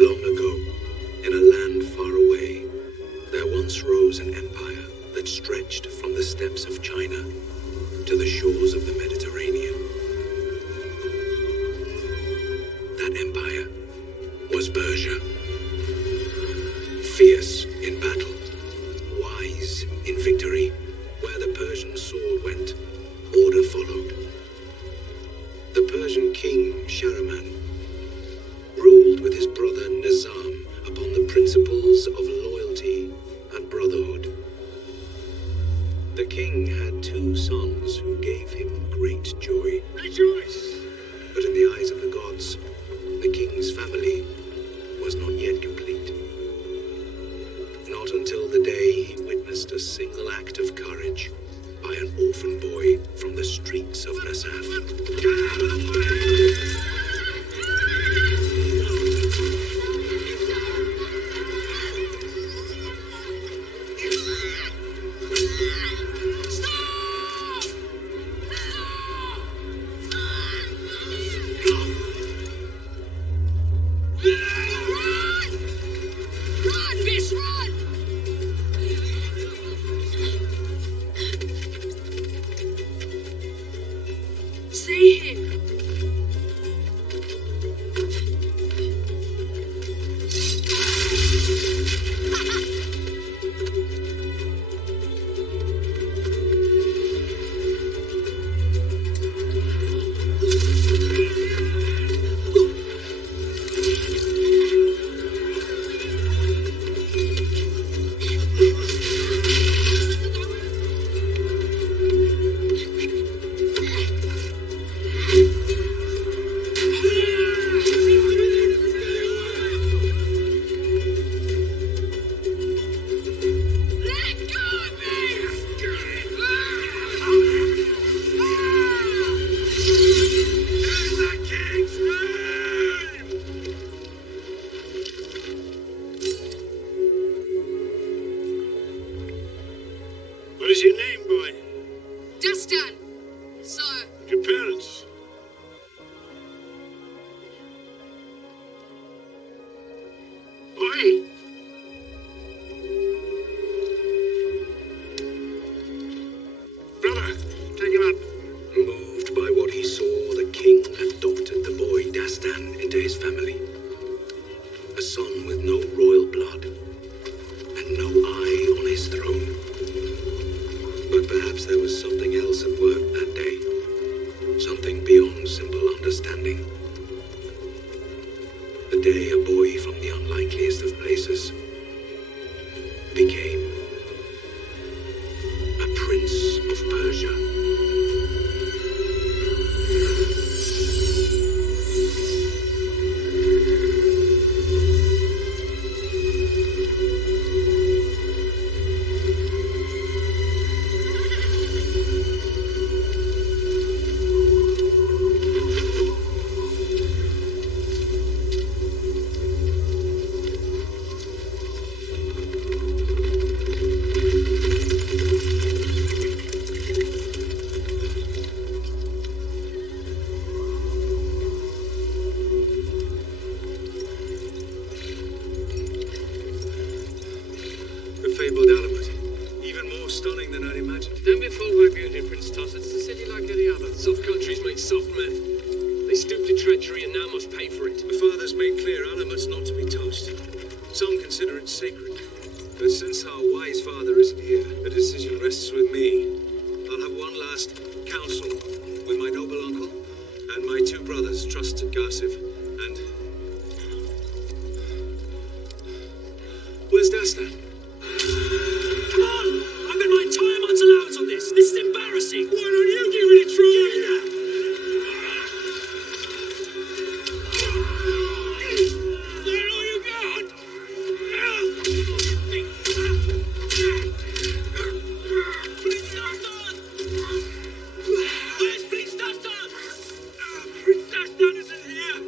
Long ago, in a land far away, there once rose an empire that stretched from the steppes of China to the shores of the Mediterranean. That empire was Persia. Fierce in battle, wise in victory, where the Persian sword went, order followed. The Persian king Shahraman ruled with his brother Nizam upon the principles of loyalty and brotherhood. The king had two sons who gave him great joy. Rejoice! But in the eyes of the gods, the king's family was not yet complete. Not until the day he witnessed a single act of courage by an orphan boy from the streets of Nasaf. What is your name, boy? Dastan, sir. Your parents? Boy! Brother, take him up. Moved by what he saw, the king adopted the boy Dastan into his family. A son with no royal blood and no eye on his throne. But perhaps there was something else at work that day. Something beyond simple understanding. The day a boy from the unlikeliest of places became a prince of Persia. Fabled element. Even more stunning than I'd imagined. Don't be fooled by beauty, Prince Toss. It's a city like any other. Soft countries make soft men. They stoop to treachery and now must pay for it. The father's made clear Alamet's not to be touched. Some consider it sacred. But since our wise father isn't here, the decision rests with me. I'll have one last council with my noble uncle and my two brothers, trusted Garsif, and... Where's Dastan? Come on! I've been my entire month's allowance on this. This is embarrassing. Why don't you give it a try? Is that all you got? Prince Dastan! Where's Prince Dastan? Prince Dastan isn't here.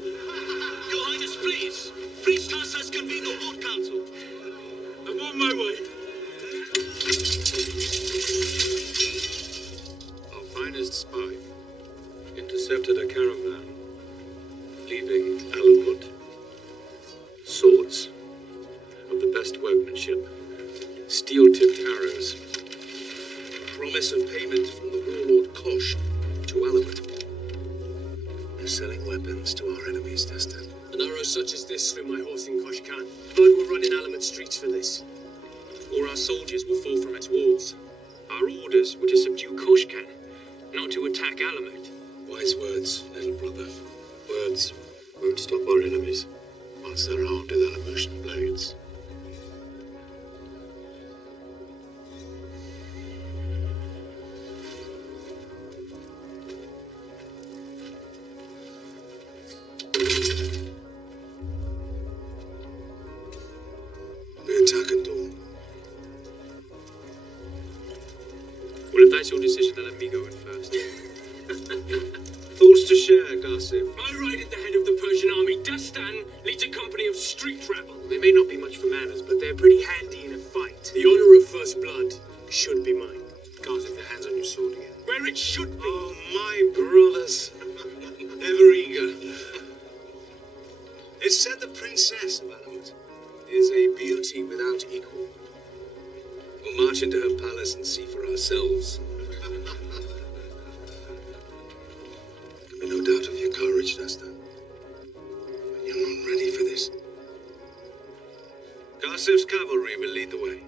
Your Highness, please. Prince Tas has convened a war council. I want my such as this through my horse in Koshkan. Blood will run in Alamet streets for this. Or our soldiers will fall from its walls. Our orders were to subdue Koshkan, not to attack Alamet. Wise words, little brother. Words won't stop our enemies once they're armed with Alamotion blades. We attack at dawn. Well, if that's your decision, then let me go in first. Thoughts to share, Gossip. I ride at the head of the Persian army. Dastan leads a company of street rabble. They may not be much for manners, but they're pretty handy in a fight. The honor of first blood should be mine. Gossip, your hands on your sword again. Where it should be. Oh, my brothers. Ever eager. It's said the princess of Alamet is a beauty without equal. We'll march into her palace and see for ourselves. Can be no doubt of your courage, Dastan. But you're not ready for this. Gossip's cavalry will lead the way.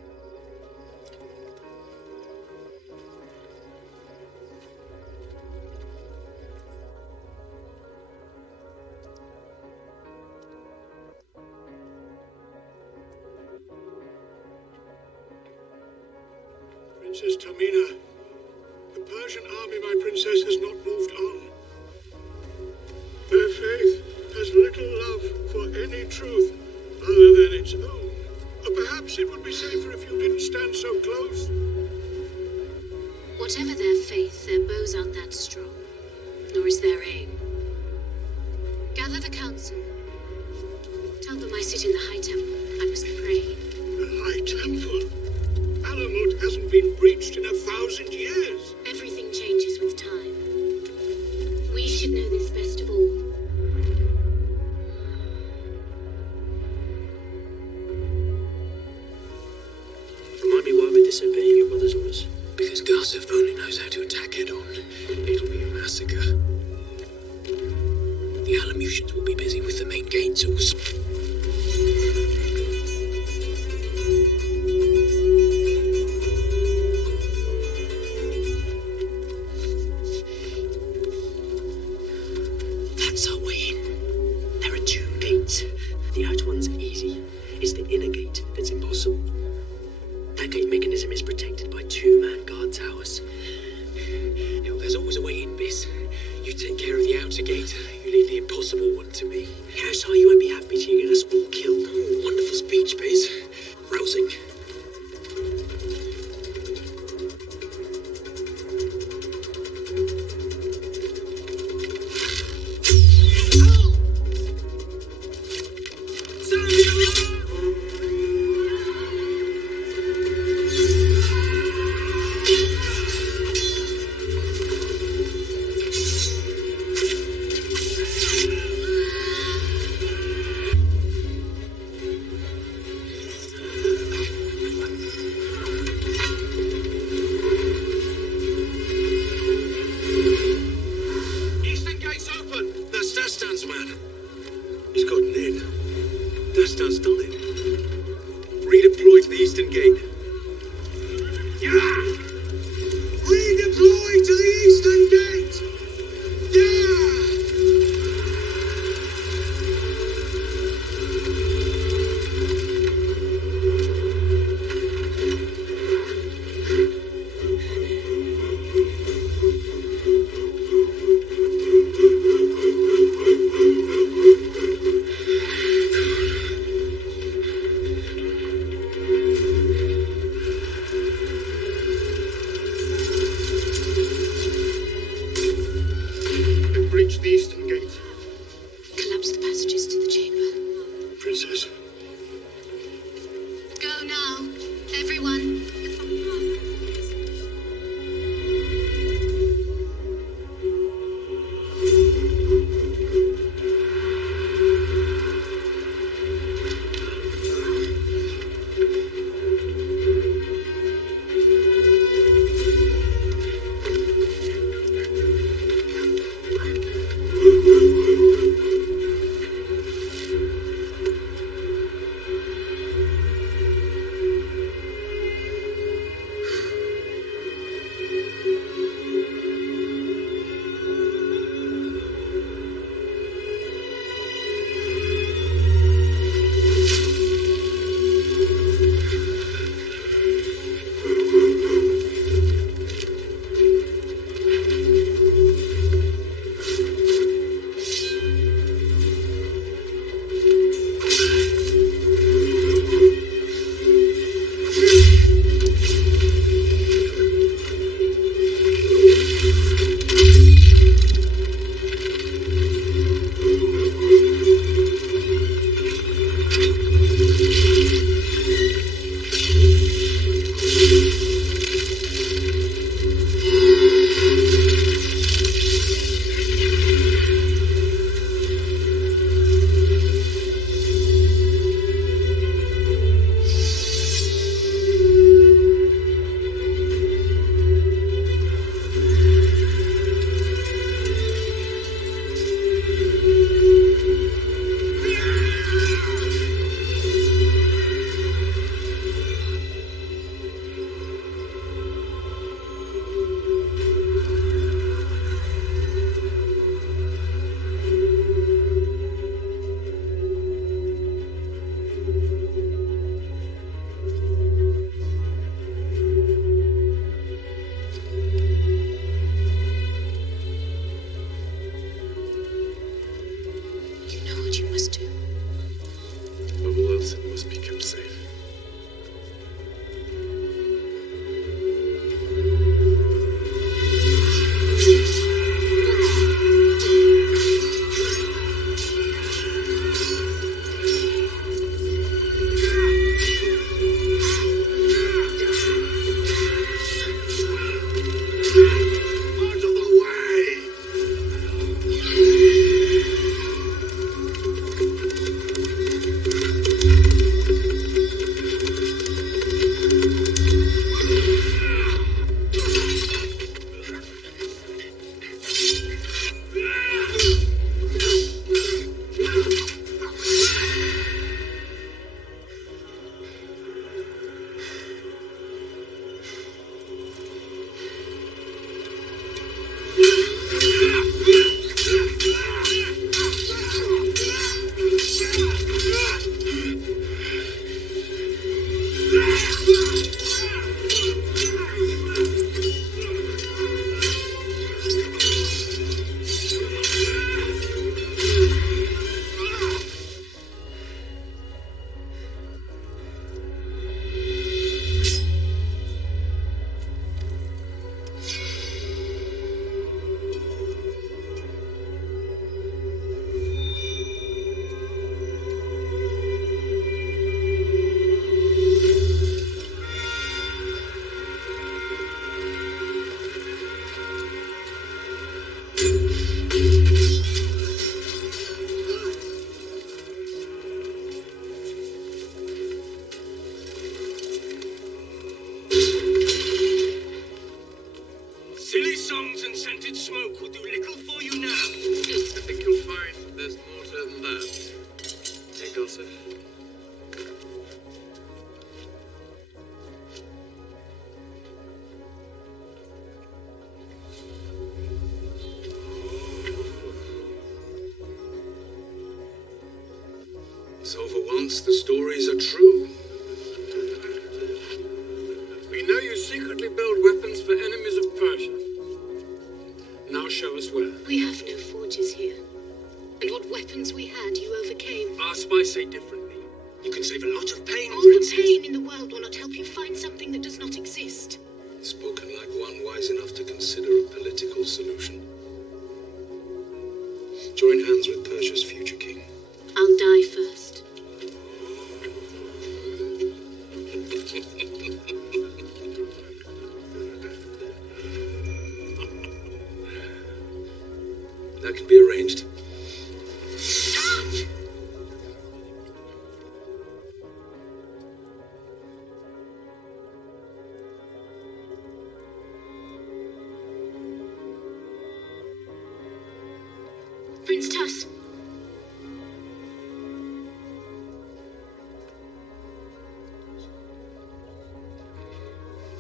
Princess Tamina, the Persian army, my princess, has not moved on. Their faith has little love for any truth other than its own. Or perhaps it would be safer if you didn't stand so close. Whatever their faith, their bows aren't that strong, nor is their aim. Gather the council. Tell them I sit in the High Temple. I must pray. The High Temple? Alamut hasn't been breached in 1,000 years. Everything changes with time. We should know this best of all. Remind me why we're disobeying your brother's orders. Because Gossip only knows how to attack head-on. It'll be a massacre. The Alamoutians will be busy with the main gates. That's our way in. There are two gates. The outer one's easy. It's the inner gate that's impossible. That gate mechanism is protected by 2-man guard towers. You know, there's always a way in, Biss. You take care of the outer gate. You leave the impossible one to me. Yes, you won't be happy till you get us all killed. Oh, wonderful speech, Biss. Rousing. Eastern gate's open. That's Dastan's man. He's gotten in. Dastan's done it. Redeploy to the eastern gate. Yeah! Redeploy to the eastern gate! Yeah! will do little for you now. I think you'll find there's more to it than that. Hey, gossip. So for once, the stories are true. We know you secretly build weapons for enemies of Persia. Now show us where. We have no forges here. And what weapons we had, you overcame. Our spies say differently. You can save a lot of pain, All the Princess. pain in the world will not help you find something that does not exist. Spoken like one wise enough to consider a political solution. Join hands with Persia's future king. I'll die first. That can be arranged. Prince Tuss.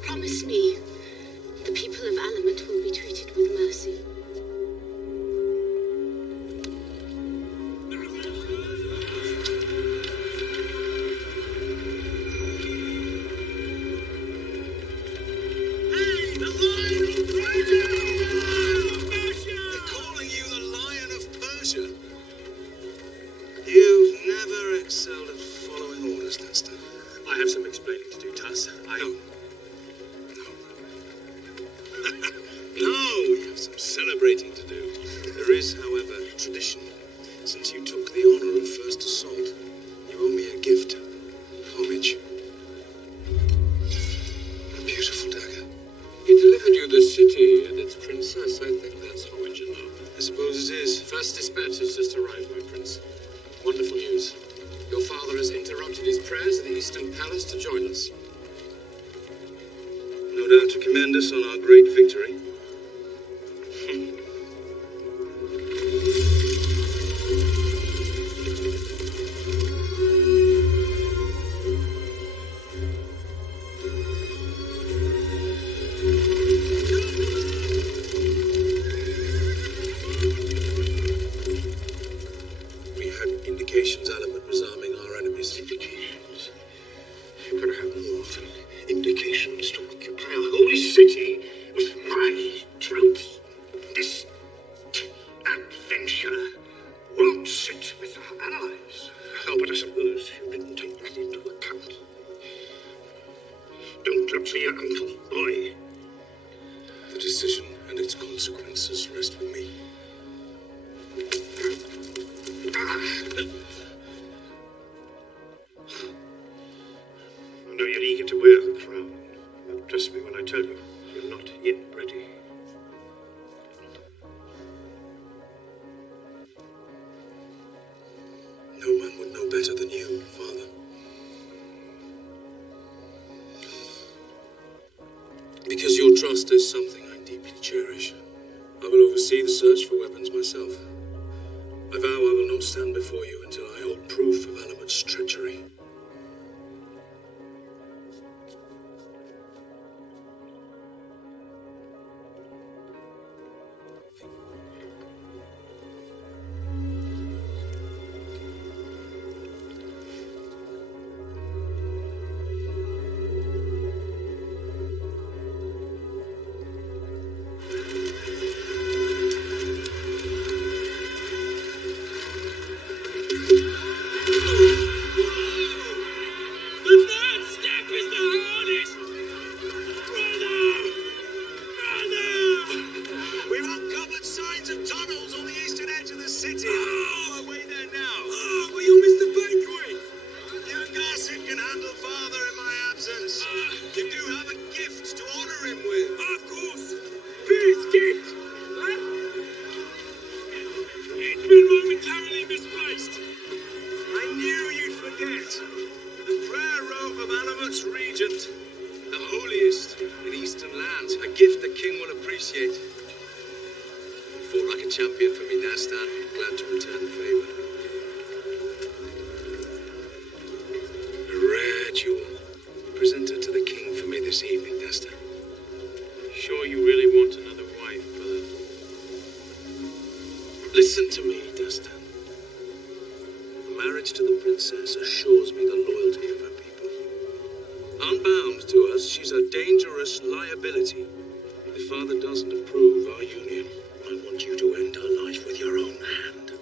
Promise me the people of Alamut will be treated with mercy. You've never excelled at following orders, Lester. I have some explaining to do, Tuss. No. No, we have some celebrating to do. There is, however, tradition. Since you took the honor of first assault, you owe me a gift. Homage. A beautiful dagger. He delivered you the city and its princess. I think that's homage enough. I suppose it is. First dispatch has just arrived, my prince. Wonderful news. Your father has interrupted his prayers at the Eastern Palace to join us. No doubt to commend us on our great victory. We had indications Alamut was arming our enemies. Indications? You could have more than indications to occupy a holy city with my troops. This adventure won't sit with our allies. Oh, but I suppose you didn't take that into account. Don't look to your uncle, boy. The decision and its consequences rest with me. I know you're eager to wear the crown, but trust me when I tell you, you're not yet ready. No man would know better than you, Father. Because your trust is something I deeply cherish. I will oversee the search for weapons myself. I vow I will not stand before you until I hold proof of Alamut's treachery. champion for me, Dastan. Glad to return the favour. A rare jewel. Present her to the king for me this evening, Dastan. Sure you really want another wife, brother? Listen to me, Dastan. A marriage to the princess assures me the loyalty of her people. Unbound to us, she's a dangerous liability. If father doesn't approve our union, I want you to end her life with your own hand.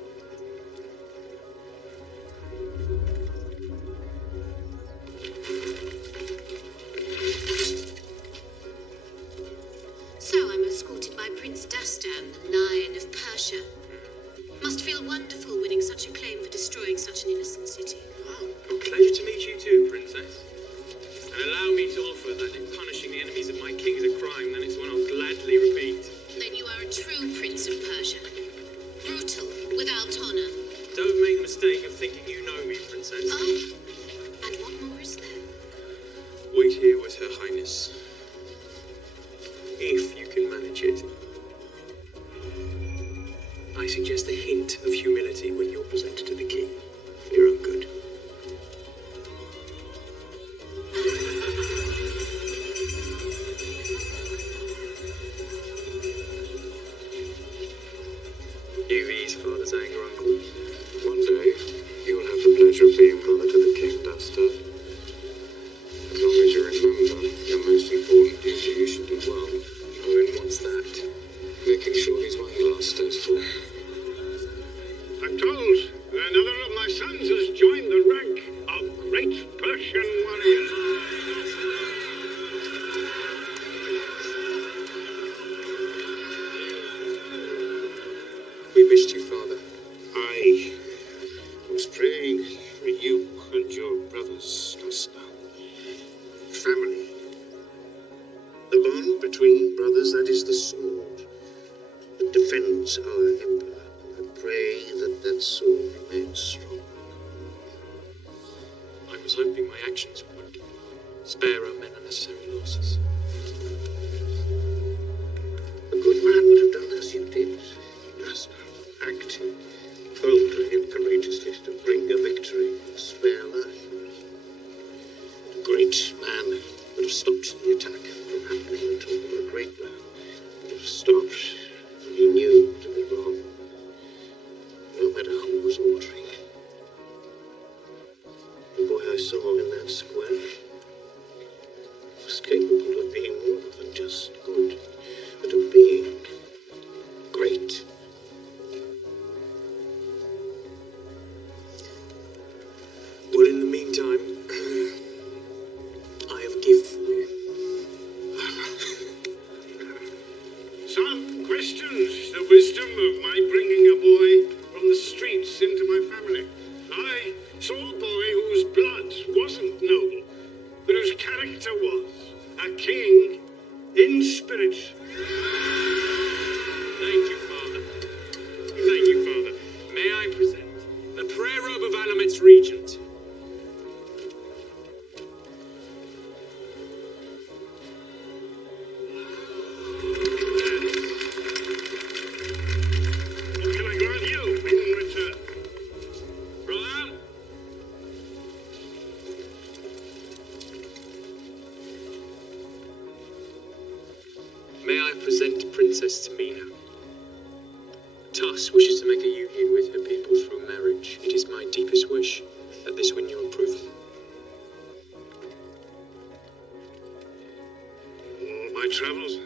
So I'm escorted by Prince Dastan, Lion of Persia. Must feel wonderful winning such acclaim for destroying such an innocent city. Oh, a pleasure to meet you too, Princess. And allow me to offer that if punishing the enemies of my king is a crime, then it's one I'll gladly repeat. Then you are a true Prince of Persia. Brutal, without honor. Don't make the mistake of thinking you know me, Princess. Oh, and what more is there? Wait here with Her Highness. If you can manage it. I suggest a hint of humility when you're presented to the king, for your own good. You've eased father's anger, uncle. One day, you will have the pleasure of being brother to the king, Dastan. As long as you remember, your most important duty you should do well. Oh, and what's that? Making sure his wine glass stays full. I'm told that another of my sons has joined the rank of great Persian warriors. We missed you, father. I was praying for you and your brothers, Dastan. Family. The bond between brothers, that is the sword that defends our empire. I pray that that sword remains strong. I was hoping my actions would spare our men unnecessary losses. A good man would have done as you did, Dastan. Acting boldly and courageously to bring a victory and spare life. A great man would have stopped the attack from happening at all. A great man would have stopped what he knew to be wrong, no matter who was ordering. The boy I saw in that square was capable of being more than just good, but of being great. Well, in the meantime, I have a gift for you. Some questions the wisdom of my bringing a boy from the streets into my family. I saw a boy whose blood wasn't noble, but whose character was a king in spirit. Thank you, father. Thank you, father. May I present the prayer robe of Alamet's regent? What can I grant you in return? Brother? May I present Princess Tamina? Tuss wishes to make a union with her people through marriage. It is my deepest wish that this win your approval. All my travels,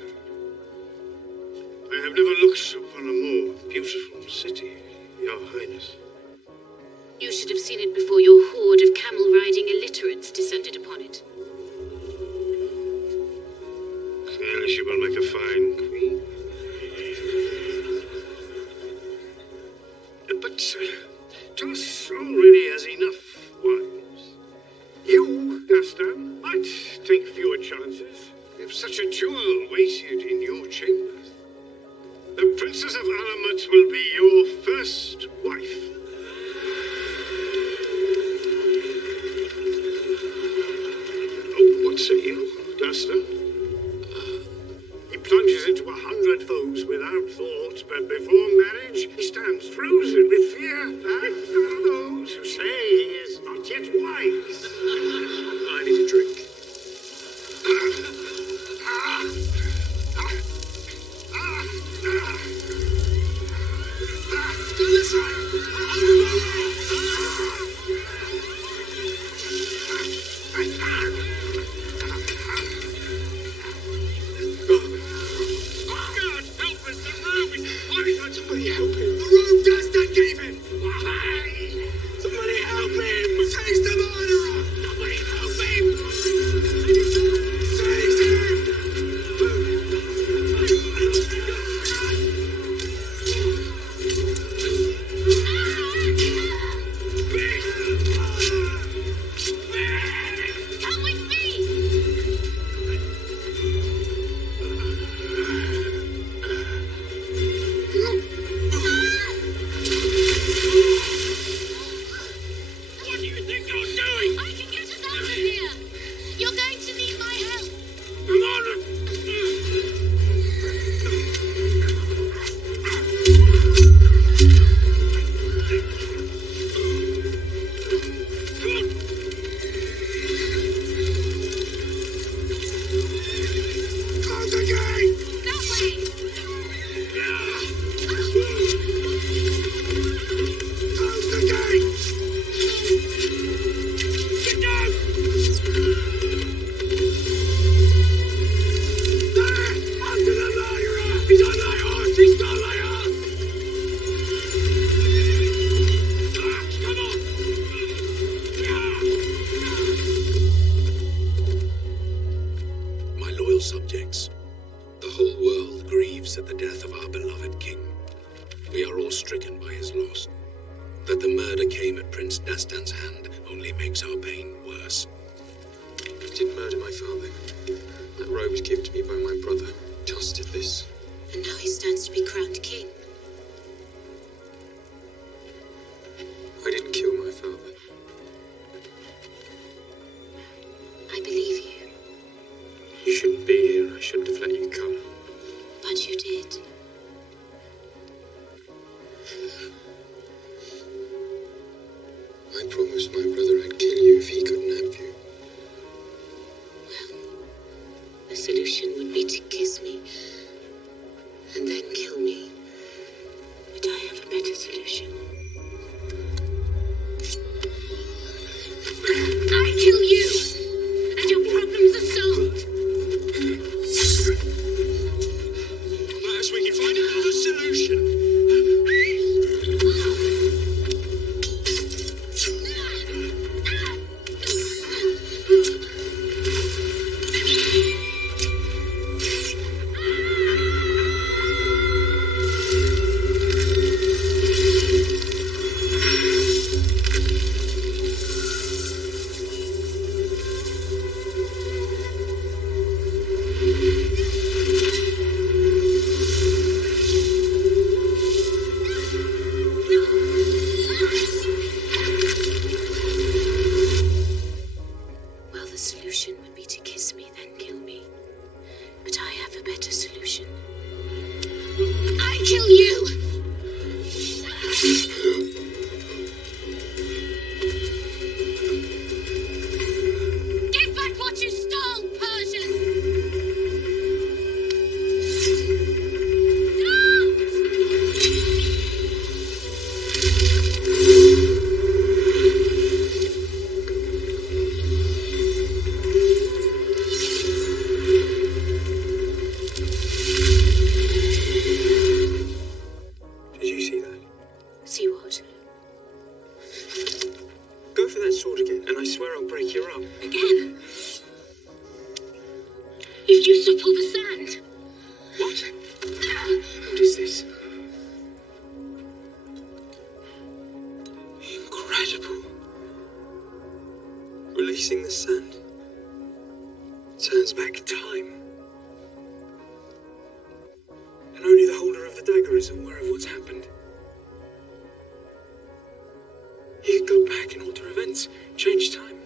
I have never looked upon a more beautiful city, Your Highness. You should have seen it before your horde of camel-riding illiterates descended upon it. Clearly she will make a fine queen. But Tuss already has enough you think you're doing? I can get us out of here! You're going to need my help! Come on! Close the gate! That way! Close the gate! Get down! There! Onto the murderer! He's on my horse! He stole my horse! Come on! My loyal subjects, the whole world grieves at the death of our beloved king. We are all stricken by his loss. That the murder came at Prince Dastan's hand only makes our pain worse. He didn't murder my father. That robe was given to me by my brother. Just did this. And now he stands to be crowned king. I didn't kill my father. I believe you. You shouldn't be here. I shouldn't have let you come. But you did. I promised my brother I'd kill you if he couldn't have you. Well, the solution would be to kiss me and then kill me. But I have a better solution. I kill you, and your problems are solved. Perhaps we can find another solution. Well, the solution would be to kiss me, then kill me. But I have a better solution. I kill you! Give back what you stole, Persian! Did you see that? See what? Go for that sword again, and I swear I'll break your arm. Again? If you supple the sand! What? What is this? Incredible. Releasing the sand turns back time. And only the holder of the dagger is aware of what's happened. He could go back and alter events, change time.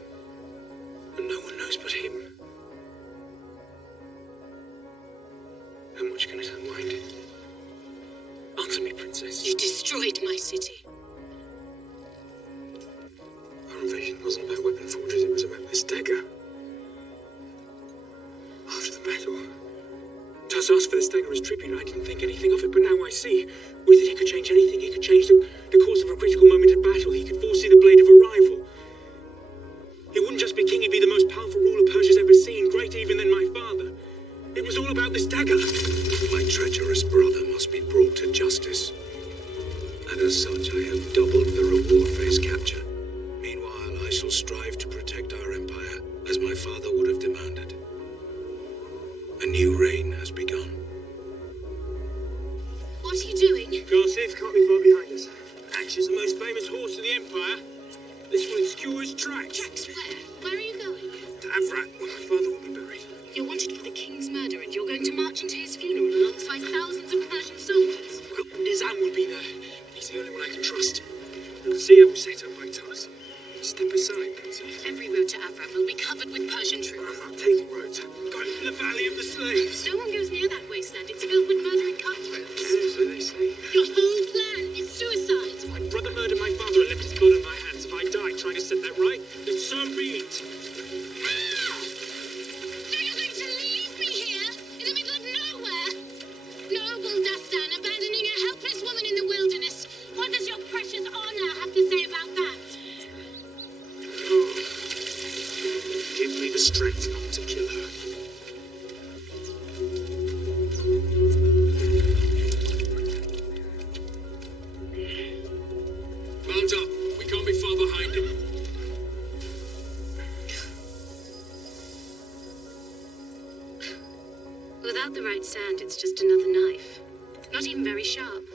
And no one knows but him. How much can it unwind? Answer me, princess. You destroyed my city. Our invasion wasn't about weapon forges, it was about this dagger. After the battle, Taz asked for this dagger as tribute. I didn't think anything of it, but now I see. With it, he could change anything. He could change the course of a critical moment in battle. He could foresee the blade of a rival. He wouldn't just be king, he'd be the most powerful ruler Persia's ever seen, greater even than my father. It was all about this dagger. My treacherous brother must be brought to justice. And as such, I have doubled the reward for his capture. Meanwhile, I shall strive to protect our empire, as my father would have demanded. A new reign has begun. What are you doing? Garciv can't be far behind us. Ash is the most famous horse of the empire. This will obscure his tracks. Tracks where? Where are you going? To Avrat, where my father will be buried. You're wanted for the king's murder, and you're going to march into his funeral alongside thousands of Persian soldiers. Well, Nizam will be there. He's the only one I can trust. The sea will set up by Taz. Step aside. inside, Princess? Every road to Avram will be covered with Persian troops. I'm not taking roads. I'm going for the Valley of the Slaves. No one goes near that wasteland. It's filled with murdering cutthroats. Yeah, so they say. Your whole plan is suicide. My brother murdered my father and left his blood on my hands. If I die trying to set that right, then so be it. Ah! So you're going to leave me here in the middle of nowhere? Noble Dastan abandoning a helpless woman in the wilderness. What does your precious honor have to say about that? Oh. Give me the strength not to kill her. Mount up. We can't be far behind him. Without the right sand, it's just another knife. Not even very sharp.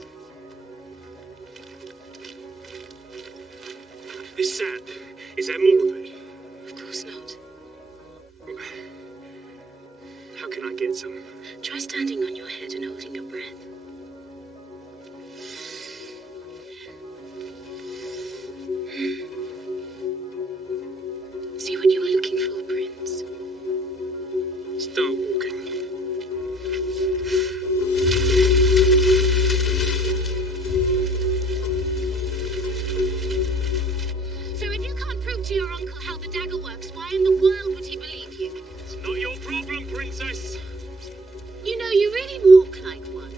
This sand, is there more of it? Of course not. How can I get some? Try standing on your head and holding your breath. See what you were looking for, Prince? Start walking. So if you can't prove to your uncle how the dagger works, why in the world would he believe you? It's not your problem, Princess. You know, you really walk like one.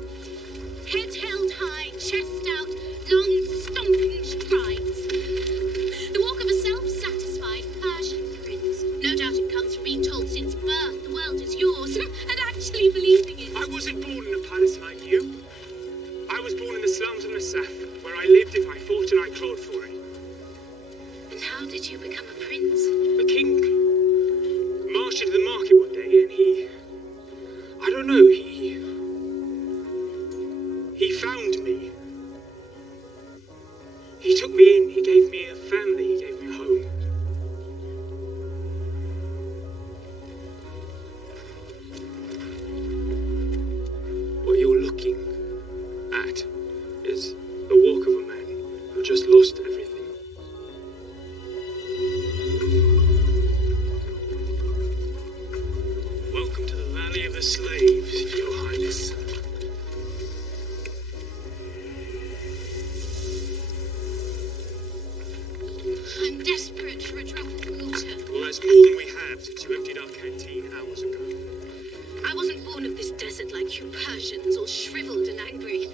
Head held high, chest out, long stomping strides. The walk of a self-satisfied Persian prince. No doubt it comes from being told since birth the world is yours, and actually believing it. I wasn't born in a palace like you. I was born in the slums of Masaf, where I lived if I fought and I clawed for it. And how did you become a prince? The king marched into the market one day and I don't know, he found me. He took me in, he gave me a family, he gave me a home. What you're looking at is the walk of a man who just lost everything. Welcome to the Valley of the Slaves, Your Highness. I'm desperate for a drop of water. Well, that's more than we have since you emptied our canteen hours ago. I wasn't born of this desert like you Persians, all shriveled and angry.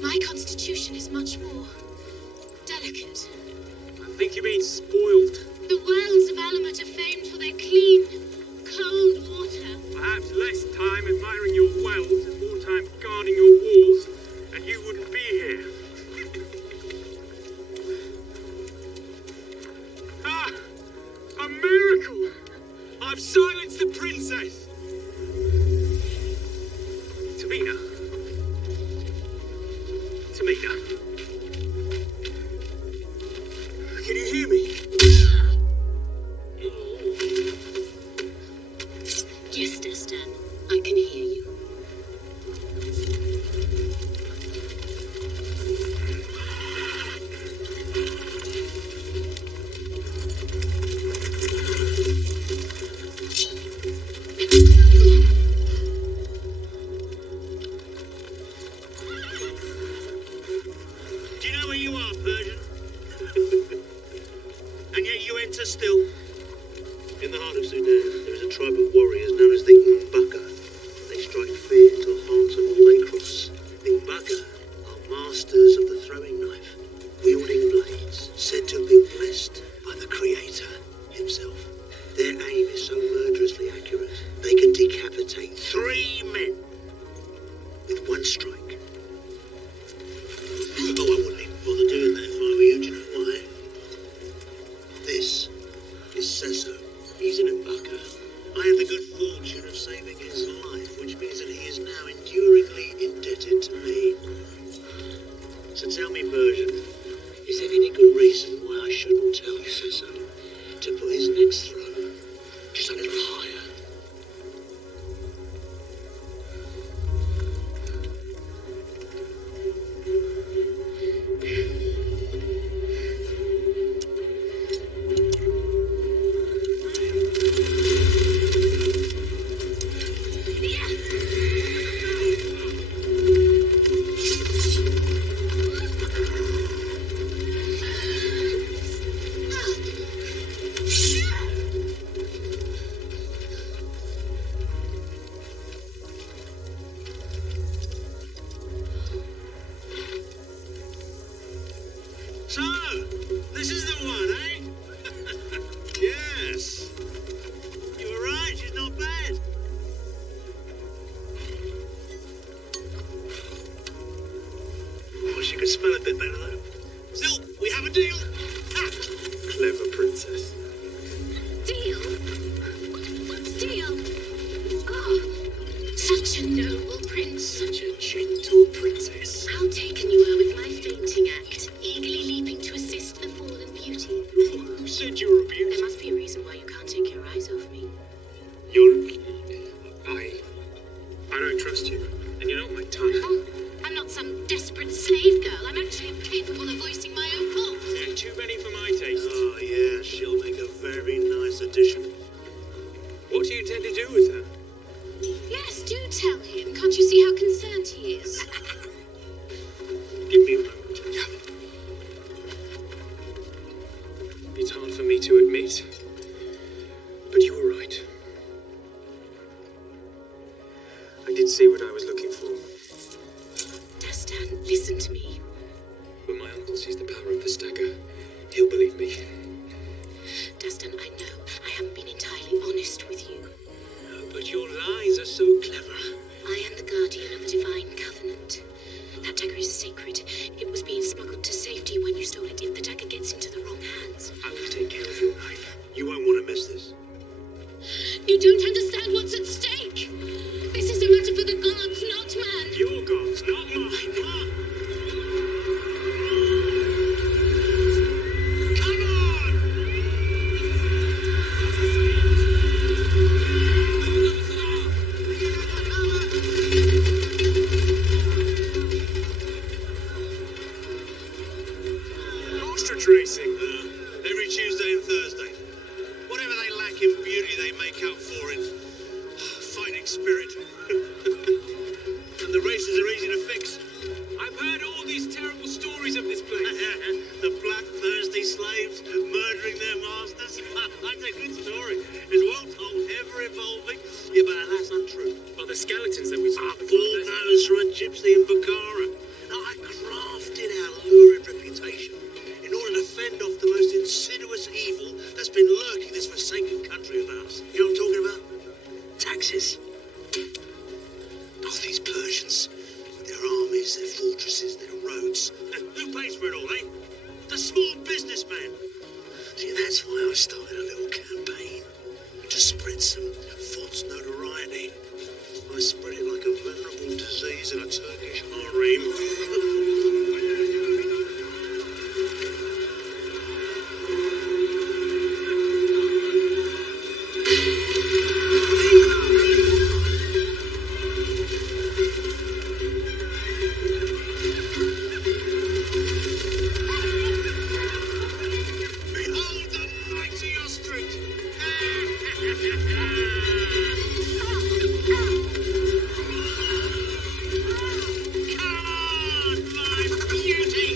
My constitution is much more delicate. I think you're being spoiled. The wells of Alamet are famed for their clean, cold water. Perhaps less time admiring your wells and more time guarding your walls, and you wouldn't be here. Ah! A miracle! I've silenced the princess! Tamina? Tamina? Can you hear me? Yes, Destan, I can hear you. Do you know where you are, Persian? And yet you enter still. In the heart of Sudan, there is a tribe of warriors known as the Mbaka. They strike fear to the hearts of all they cross. The Mbaka are masters of the throwing knife, wielding blades, said to have been blessed by the Creator himself. Their aim is so murderously accurate, they can decapitate 3 men with one strike. Oh, I wouldn't even bother doing that if I were you. Do you know why? This is Sesso. He's an Mbaka. I had the good fortune of saving his life, which means that he is now enduringly indebted to me. So tell me, Persian, is there any good reason why I shouldn't tell Sesso to put his next throw just a little higher? princess. Deal? What's deal? Oh, such a noble prince. Such a gentle princess. How taken you were with my fainting act, eagerly leaping to assist the fallen beauty. Who said you were a beauty? There must be a reason why you can't take your eyes off me. I don't trust you, and you're not my type. Oh, I'm not some desperate slave girl. I'm actually capable of voicing my own thoughts. Yeah, too many for my taste. Oh, yeah, she'll make a very nice addition. What do you intend to do with her? Yes, do tell him. Can't you see how concerned he is? Give me a moment. It's hard for me to admit, but you were right. I did see what I was looking for. Dastan, listen to me. When my uncle sees the power of the stagger, he'll believe me. Dastan, I know I haven't been entirely honest with you. But your lies are so clever. I am the guardian of a divine covenant. That dagger is sacred. It was being smuggled to safety when you stole it. If the dagger gets into the wrong hands... I will take care of your knife. You won't want to miss this. You don't understand what's at stake. This is a matter for the gods, not man. Your gods, not mine. Come on! Ostrich racing. Every Tuesday and Thursday. Whatever they lack in beauty, they make up for in fighting spirit. And the races are easy to fix. I've heard all these terrible stories of this place. The black thirsty slaves murdering their masters. That's a good story. It's well told, ever evolving. Yeah, but alas untrue. Well, the skeletons that we saw Full nose for a gypsy in Bukhara. Now, I crafted our lurid reputation in order to fend off the most insidious evil that's been lurking this forsaken country of ours. You know what I'm talking about? Taxes. Oh, these Persians. Their armies, their fortresses, their roads. And who pays for it all, eh? The small businessman. See, that's why I started a little campaign to spread some false notoriety. I spread it like a venerable disease in a Turkish harem. Behold the mighty ostrich! Come on, my beauty!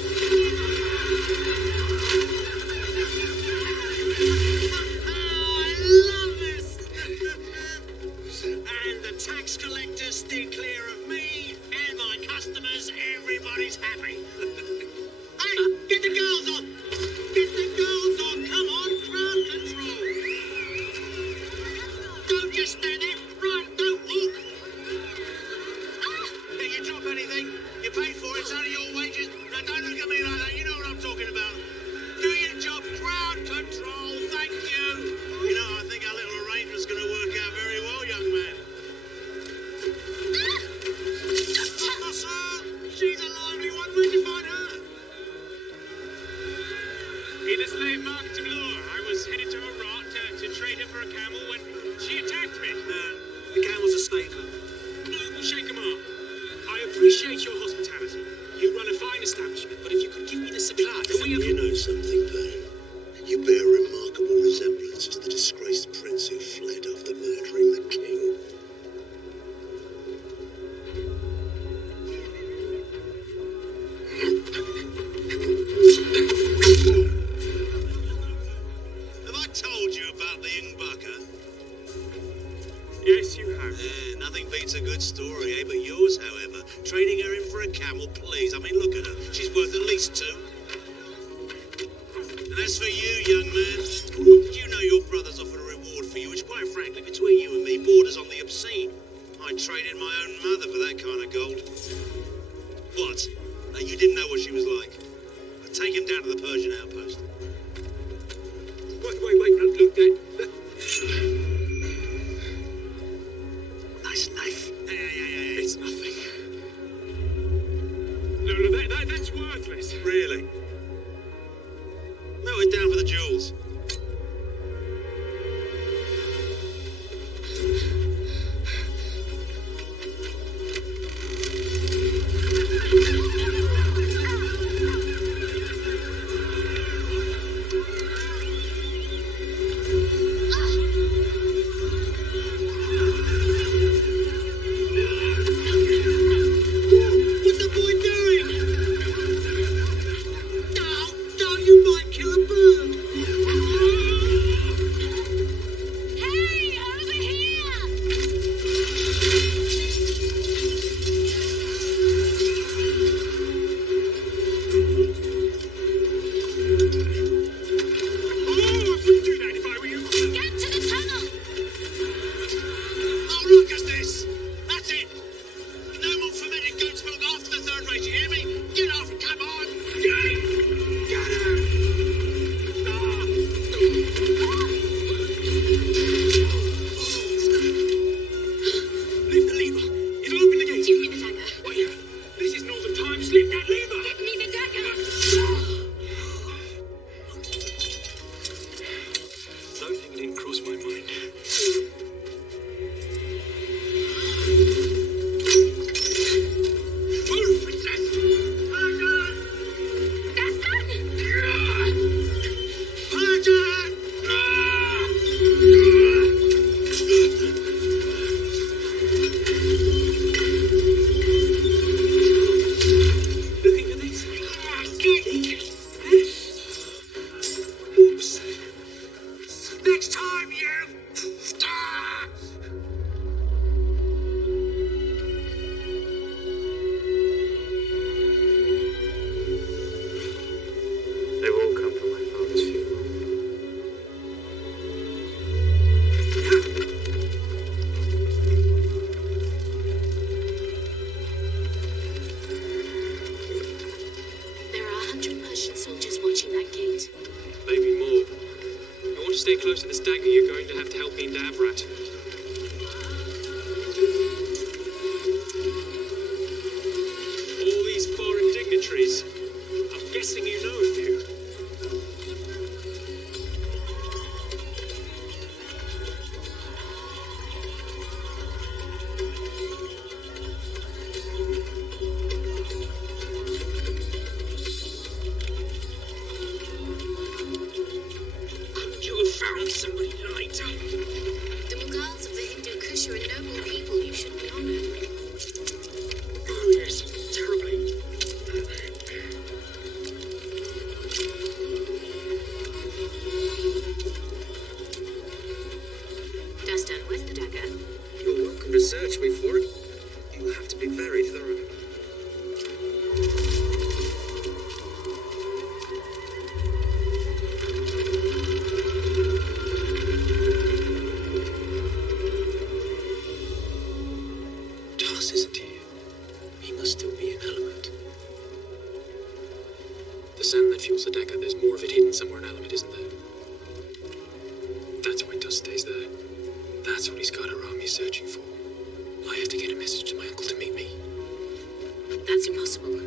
I love this! And the tax collectors steer clear of me, and my customers, everybody's happy. Hey, get the girls on! Get the girls on! Come on, crowd control! Don't just stand there! Run, don't walk! Hey, you drop anything, you pay for it, it's out of your wages. Now don't look at me like that, you know what I'm talking about. Do your job, crowd control, thank you. You know, I think our little arrangement's gonna work out very well, young man. She's a lively one, where'd you find her? In a slave market in Law, I was headed to a rot to trade her for a camel when she attacked me. The camel's a slave. No, we'll shake 'em off. I appreciate your hospitality. You run a fine establishment, but if you could give me the supplies, You know something, Persian? You bear a remarkable resemblance to the disgraced prince who fled after murdering the king. Have I told you about the Ingbucker? yes, you have. Nothing beats a good story, eh? But yours, however, trading her in for a camel, please. I mean, look at her. She's worth at least 2. And as for you, young man, did you know your brother's offered a reward for you, which, quite frankly, between you and me, borders on the obscene? I'd trade in my own mother for that kind of gold. What? You didn't know what she was like? Take him down to the Persian outpost. Well, Wait, no, look, that... Nice knife. Hey, it's nothing. No, that's worthless. Really? Melt it down for the jewels. Stay close to this dagger, you're going to have to help me into Avrat. All these foreign dignitaries. I'm guessing you know a few. Search me for it. You'll have to be very thorough. Tas isn't here. He must still be an element. The sand that fuels the dagger, there's more of it hidden somewhere in element, isn't there? That's why dust stays there. That's what he's got our army searching for. I have to get a message to my uncle to meet me. That's impossible.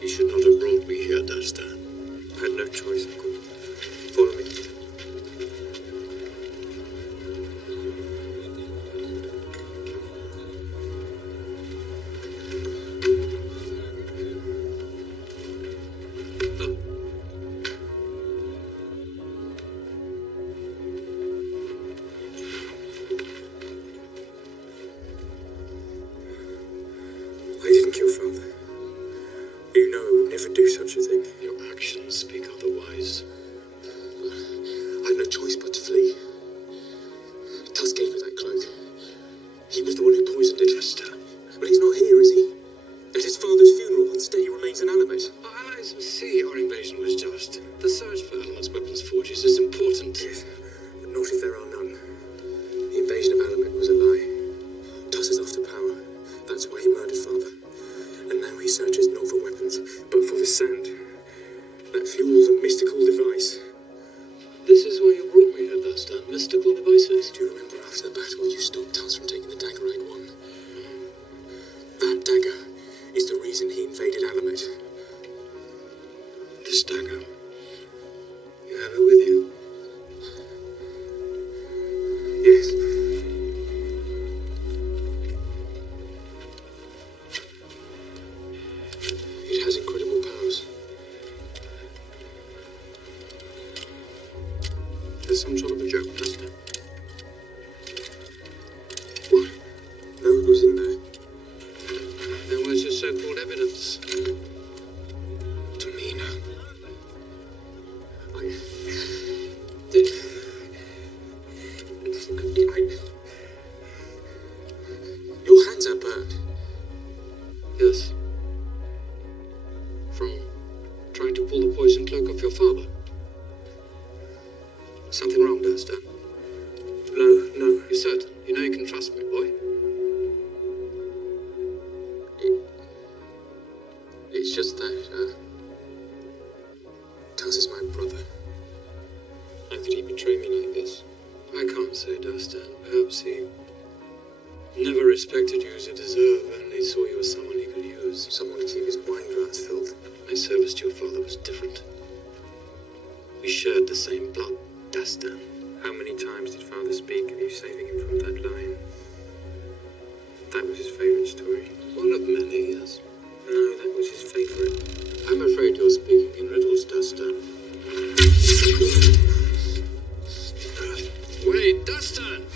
You should not have brought me here, Dastan. I had no choice, uncle. Follow me. I didn't kill father. You know I would never do such a thing. Your actions speak otherwise. I had no choice but to flee. Tusk gave me that cloak. He was the one who poisoned it. But he's not here, is he? At his father's funeral, instead he remains inanimate. Allies will see our invasion was just. The search for Alamet's weapons forges is important. Yes, but not if there are none. The invasion of Alamet was a lie. Tusk is after power. That's why he murdered father. And now he searches not for weapons, but for the sand. That fuels a mystical device. This is why you brought me here, Dastan. Mystical devices. Do you remember after the battle you stopped Tusk from taking the dagger I'd won? That dagger is the reason he invaded Alamet. This dagger. You have it with you? Yes. It has incredible powers. There's some sort of a joke, Dastan. What? No one was in there. Then where's your so-called evidence? Tamina. Your hands are burned. Yes. From trying to pull the poison cloak off your father. Something wrong, Dastan? No. You're certain? You know you can trust me, boy? It's just that, Tusk is my brother. How could he betray me like this? I can't say, Dastan. Perhaps he never respected you as a deserve, only saw you as someone he could use. Someone to keep his wine glass filled. My service to your father was different. We shared the same blood, Dastan. How many times did father speak of you saving him from that lion? That was his favourite story. One of many, yes. No, that was his favourite. I'm afraid you're speaking in riddles, Dastan. Wait, Dastan!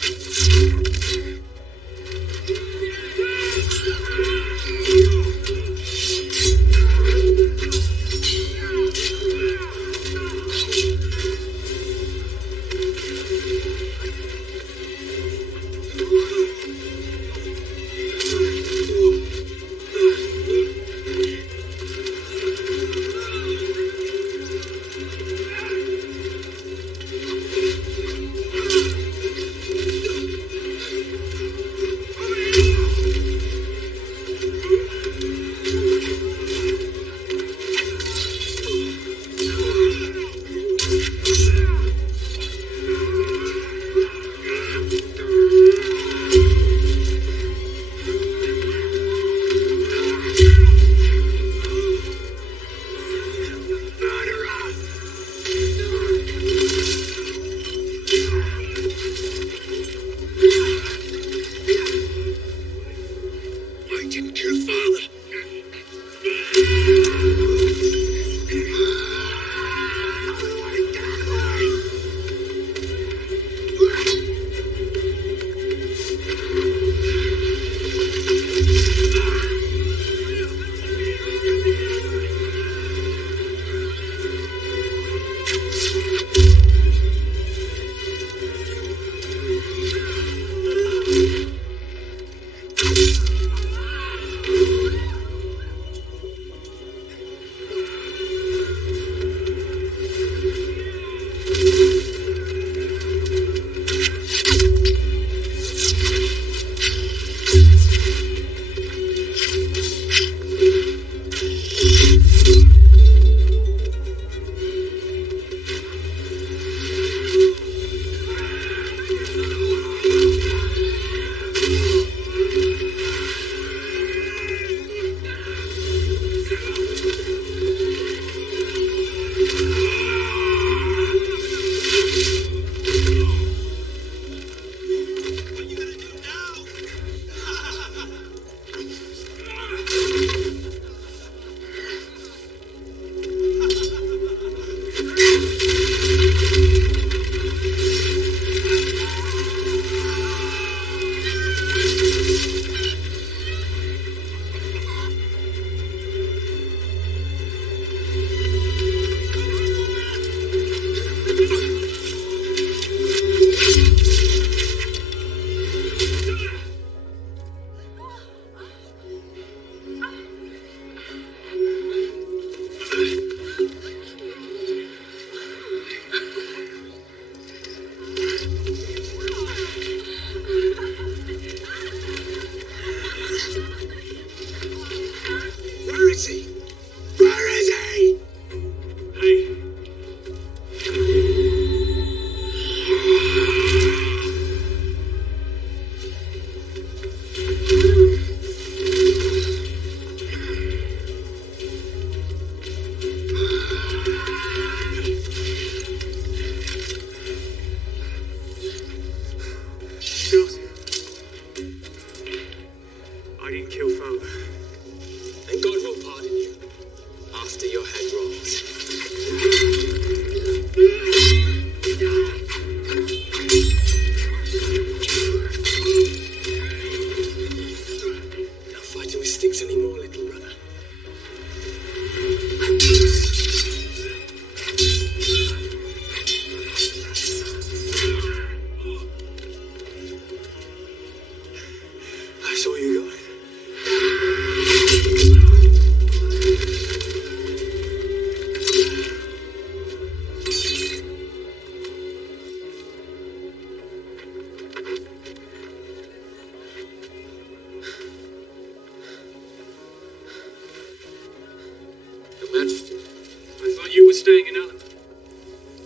staying in Allen?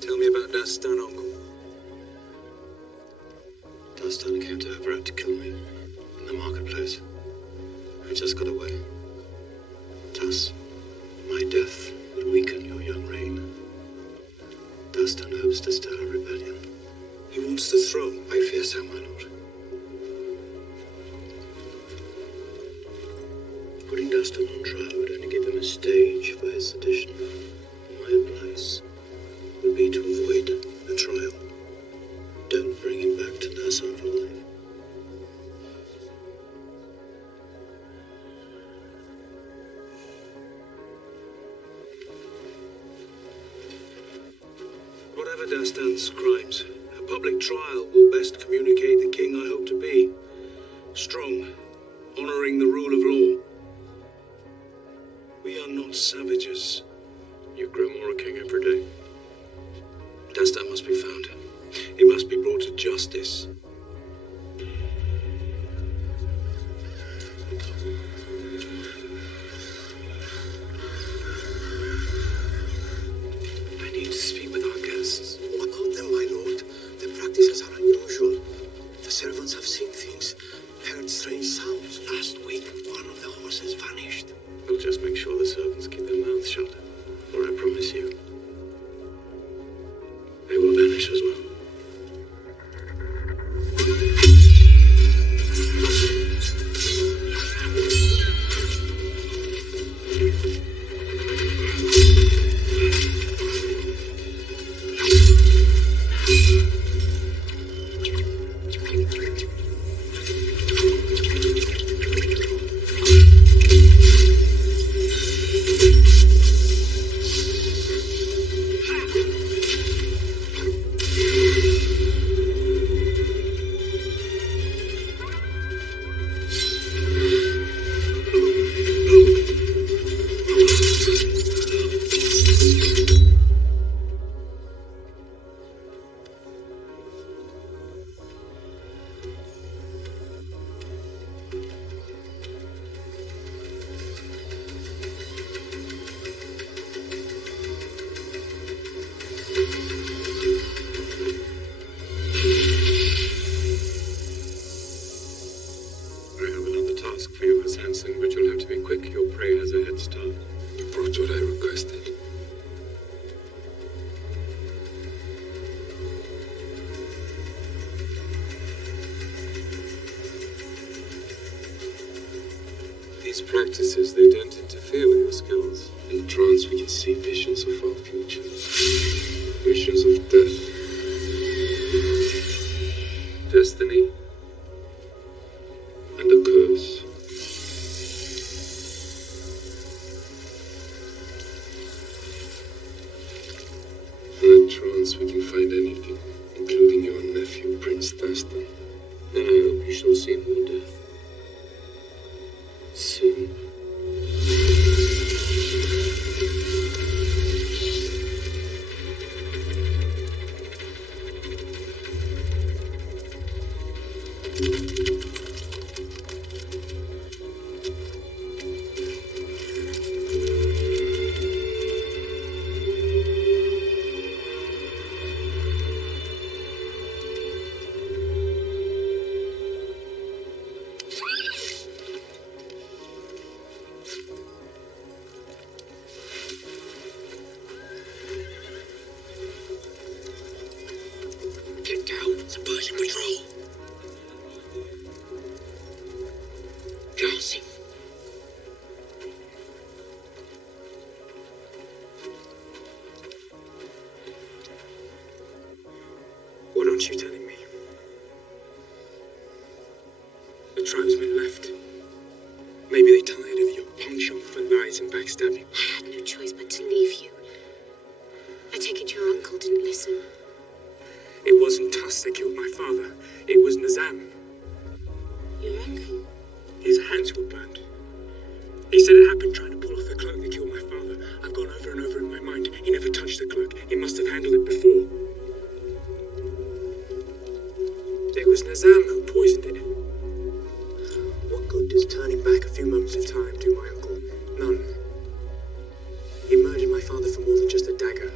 Tell me about Dastan, uncle. Dastan came to Everett to kill me in the marketplace. I just got away. Thus, my death would weaken your young reign. Dastan hopes to stir a rebellion. He wants the throne. I fear so, my lord. Putting Dastan on trial would only give him a stage for his sedition. My advice would be to avoid a trial. Don't bring him back to Nassau for life. Whatever Dastan's crimes, a public trial will best communicate the king I hope to be. Strong, honouring the rule of law. We are not savages. You grow more a king every day. Dastan must be found. He must be brought to justice. I need to speak with our guests. What of them, my lord? Their practices are unusual. The servants have seen things, heard strange sounds. Last week, one of the horses vanished. We'll just make sure the servants keep their mouths shut. For I promise you, they will vanish as well. But you'll have to be quick. Your prey has a head start. You brought what I requested. These practices, they don't interfere with your skills. In trance, we can see visions of our future. Visions of death. Destiny. And a curse. In trance, we can find anything, including your nephew, Prince Dastan. And I hope you shall see more death. Soon. Get down. It's a Persian patrol. Gassing. What aren't you telling me? The tribesmen left. Maybe they tired of your penchant for lies and backstabbing. I had no choice but to leave you. I take it your uncle didn't listen. It wasn't Tuss that killed my father. It was Nizam. Your uncle? His hands were burned. He said it happened trying to pull off the cloak that killed my father. I've gone over and over in my mind. He never touched the cloak. He must have handled it before. It was Nizam who poisoned it. What good does turning back a few moments of time do my uncle? None. He murdered my father for more than just a dagger.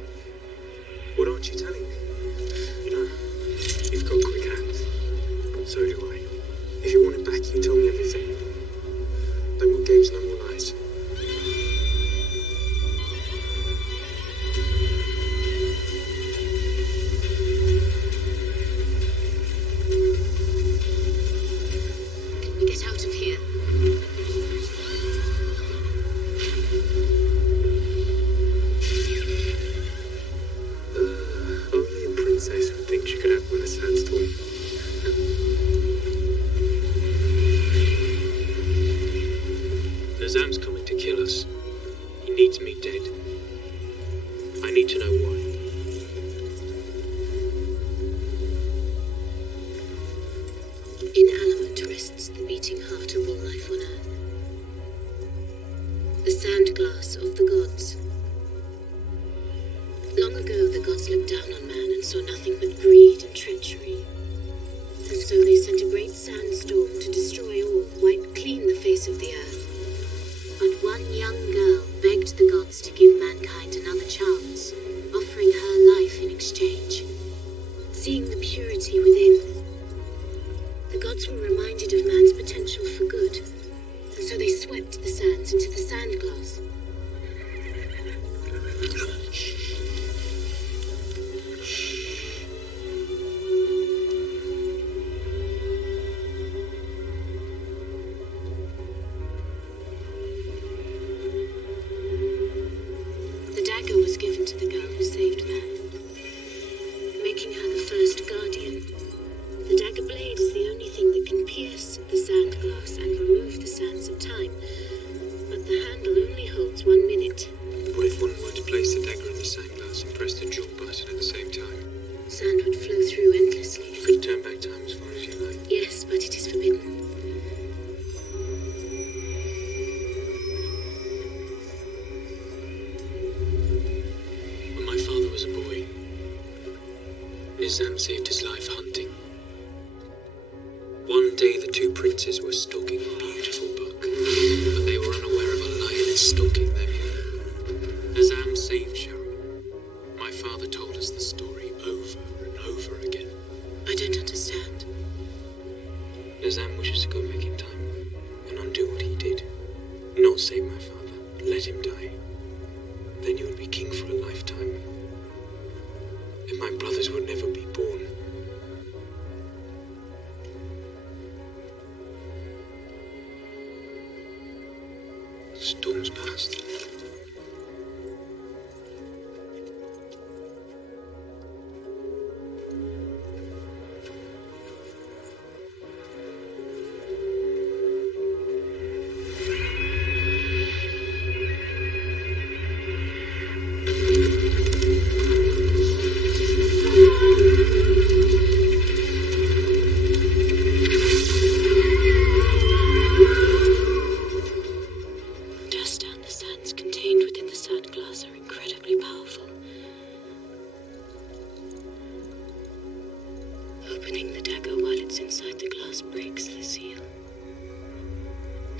What aren't you telling me? You know, you've got quick hands. So do I. If you want it back, you tell me everything. No more games, no more lies. Can we get out of here? Only a princess would think she could outrun a sandstorm. Nizam's coming to kill us. He needs me dead. I need to know why. Inanimate rests the beating heart of all life on earth. The sand glass of the gods. Long ago, the gods looked down on man and saw nothing but greed and treachery. And so they sent a great sandstorm to destroy all, wipe clean the face of the earth. But one young girl begged the gods to give mankind another chance, offering her life in exchange. Seeing the purity within, the gods were reminded of man's potential for good, and so they swept the sands into the sand glass. The dagger was given to the girl who saved man, making her the first guardian. The dagger blade is the only thing that can pierce the sand glass and remove the sands of time, but the handle only holds 1 minute. What if one were to place the dagger in the sand glass and press the jewel button at the same time? Sand would flow through endlessly. You could turn back time as far as you like. Yes, but it is forbidden. When my father was a boy, Nizam saved his life hunting. One day the two princes were stalking a beautiful buck, but they were unaware of a lioness stalking them. Nizam saved Sharon. My father told us the story over and over again. I don't understand. Nizam wishes to go back in time and undo what he did. Not save my father, let him die. Then you would be king for a lifetime. And my brothers would never be born. Storms past. Dust and the sands contained within the sand glass are incredibly powerful. Opening the dagger while it's inside the glass breaks the seal.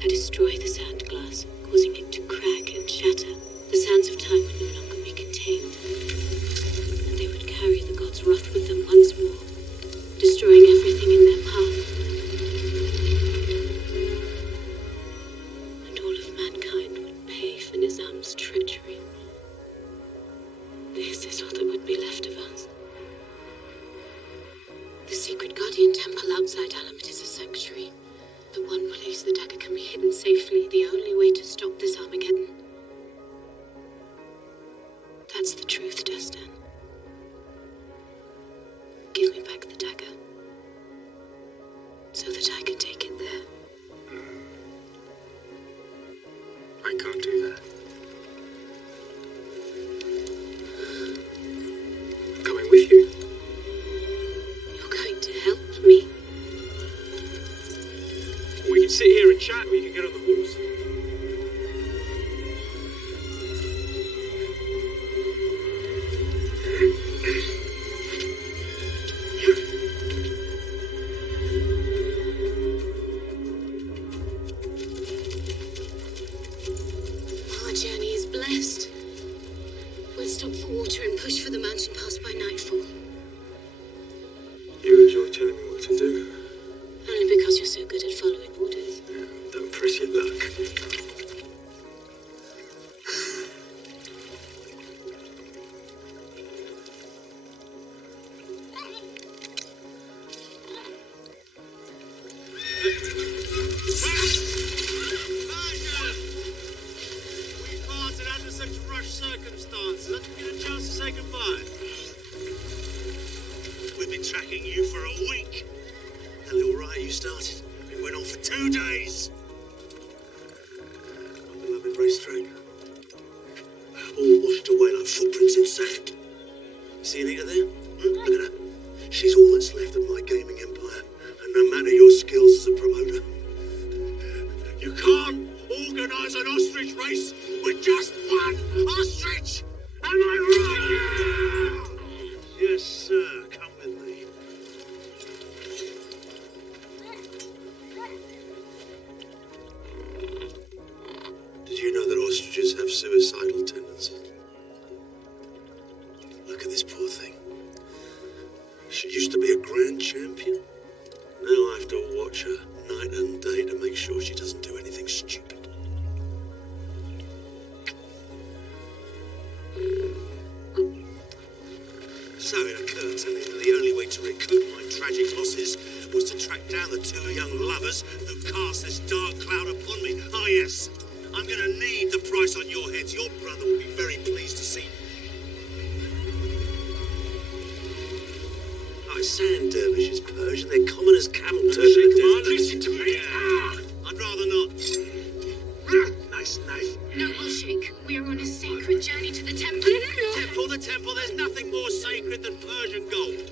They destroy the sand glass, causing it to crack and shatter. The sands of time would no longer be contained, and they would carry the gods' wrath with them once more, destroying everything in their path. And all of mankind would pay for Nizam's treachery. This is all that would be left of us. The secret guardian temple outside Alamut is a sanctuary. The one place the dagger can be hidden safely, the only way to stop this Armageddon. That's the truth, Destin. Give me back the dagger, so that I can take it there. I can't do that. I'm coming with you. You're going to help me. We can sit here and chat, or you can get on the horse. stop for water and push for the mountain pass by nightfall. You enjoy telling me what to do? Only because you're so good at following orders. Don't press your luck. We parted under such rushed circumstances. I didn't get a chance to say goodbye. We've been tracking you for a week. That little riot you started, it went on for 2 days. My beloved racetrack. All washed away like footprints in sand. See Anita there? Look at her. She's all that's left of my gaming empire. And no matter your skills as a promoter, you can't organise an ostrich race with just one ostrich! Am I right? Yes, sir. Come with me. Did you know that ostriches have suicidal tendencies? Look at this poor thing. She used to be a grand champion. Now I have to watch her night and day to make sure she doesn't do anything stupid. So it occurred to me that the only way to recoup my tragic losses was to track down the 2 young lovers who cast this dark cloud upon me. Ah, yes, I'm going to need the price on your heads. Your brother will be very pleased to see. Sand dervishes, Persian, they're common as camel turtle. Listen to me! I'd rather not. Nice knife. No, we'll shake. We are on a sacred journey to the temple. The temple, there's nothing more sacred than Persian gold.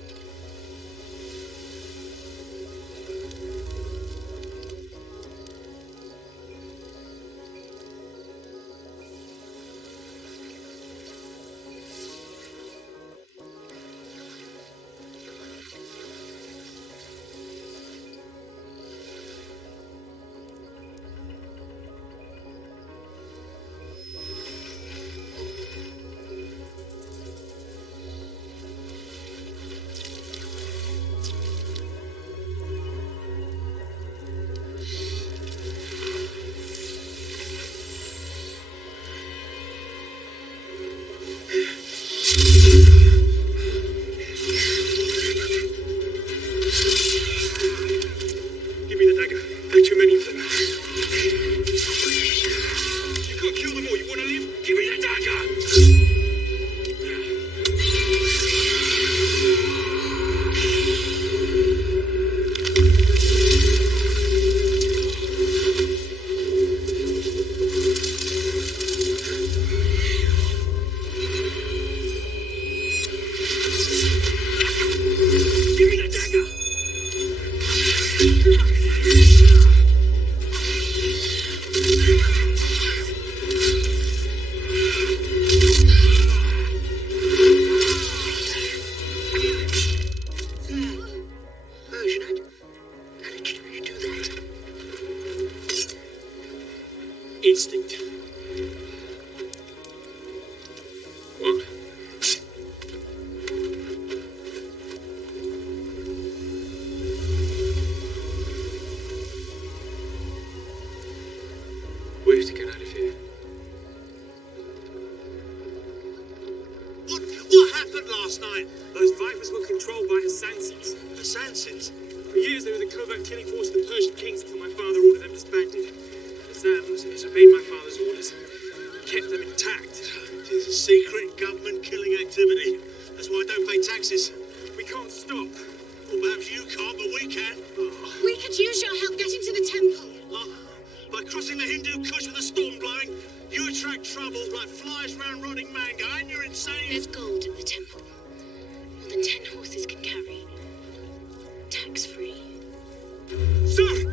Instinct. What? We have to get out of here. What happened last night? Those vipers were controlled by assassins. Assassins? For years they were the covert killing force of the Persian kings until my father ordered them disbanded. Azams disobeyed my father's orders, kept them intact. It's a secret government killing activity. That's why I don't pay taxes. We can't stop. Well, perhaps you can't, but we can. We could use your help getting to the temple. By crossing the Hindu Kush with a storm blowing, you attract trouble like flies round rotting mango, and you're insane. There's gold at the temple. More than 10 horses can carry. Tax-free. Sir!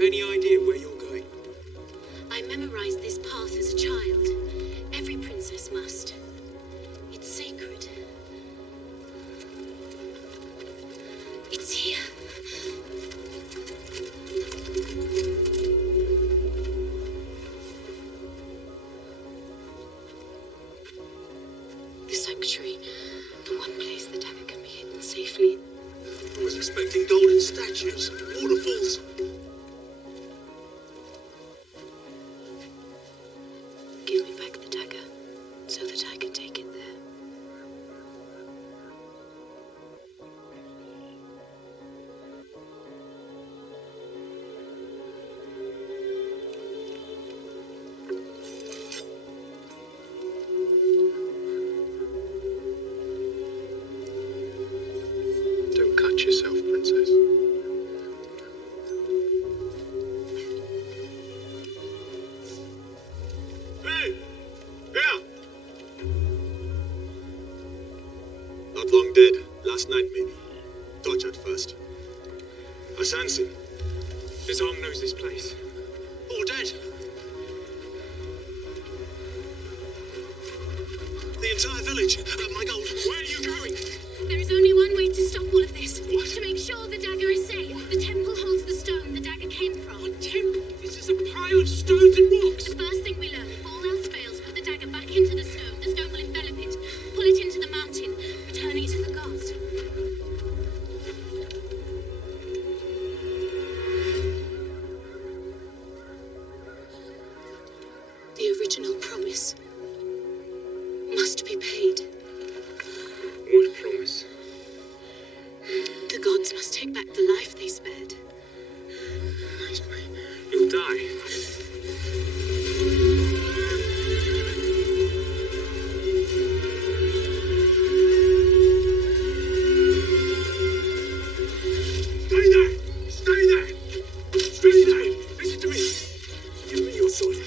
have any idea where you're going? I memorized this path as a child. Every princess must. It's sacred. It's here. The sanctuary. The one place the dagger can be hidden safely. I was expecting golden statues, waterfalls. Give me back the dagger, so that I can take it there. Don't cut yourself, princess. Hey! Yeah! Not long dead. Last night, maybe. Tortured first. Assassin. His arm knows this place. All dead. The entire village. My gold. Where are you going? There is only one way to stop all of this. To make sure the dagger is safe. The temple holds the stone the dagger came from. What temple? This is a pile of stones and rocks. The first thing we learn, if all else fails, put the dagger back into the stone. The stone will envelop it. Pull it into the mountain, returning it to the gods. The original promise must be paid. What promise? The gods must take back the life they spared. You'll die. Stay there! Stay there! Stay there! Listen to me. Give me your sword.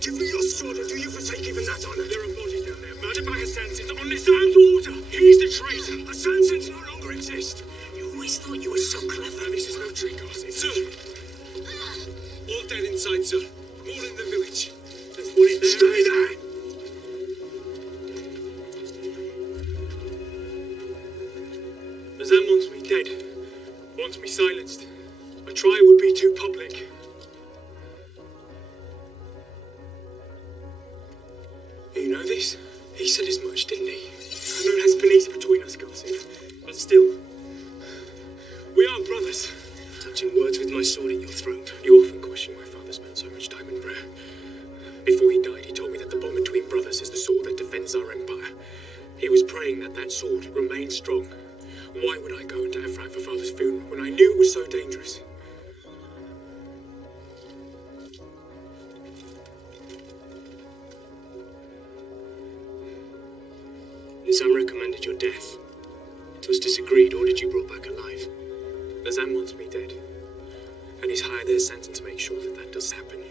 Give me your sword, or do you forsake even that honor? There are bodies down there, murdered by assassins on this land's water. He's the traitor. Assassins no longer exist. You always thought you were so clever. This is no trick, Garcia. Sir! All dead inside, sir. All in the village. There's one in there. Stay there! Azam wants me dead. Wants me silenced. A trial would be too public. You know this? He said as much, didn't he? I know it hasn't been easy between us, Garcia. But still, we are brothers. Touching words with my sword at your throat. You often question why father spent so much time in prayer. Before he died, he told me that the bond between brothers is the sword that defends our empire. He was praying that that sword remained strong. Why would I go into Ephraim for father's funeral when I knew it was so dangerous? Nizam recommended your death. It was disagreed, or did you brought back alive? Azam wants me dead. And he's hired their assassin to make sure that that does happen.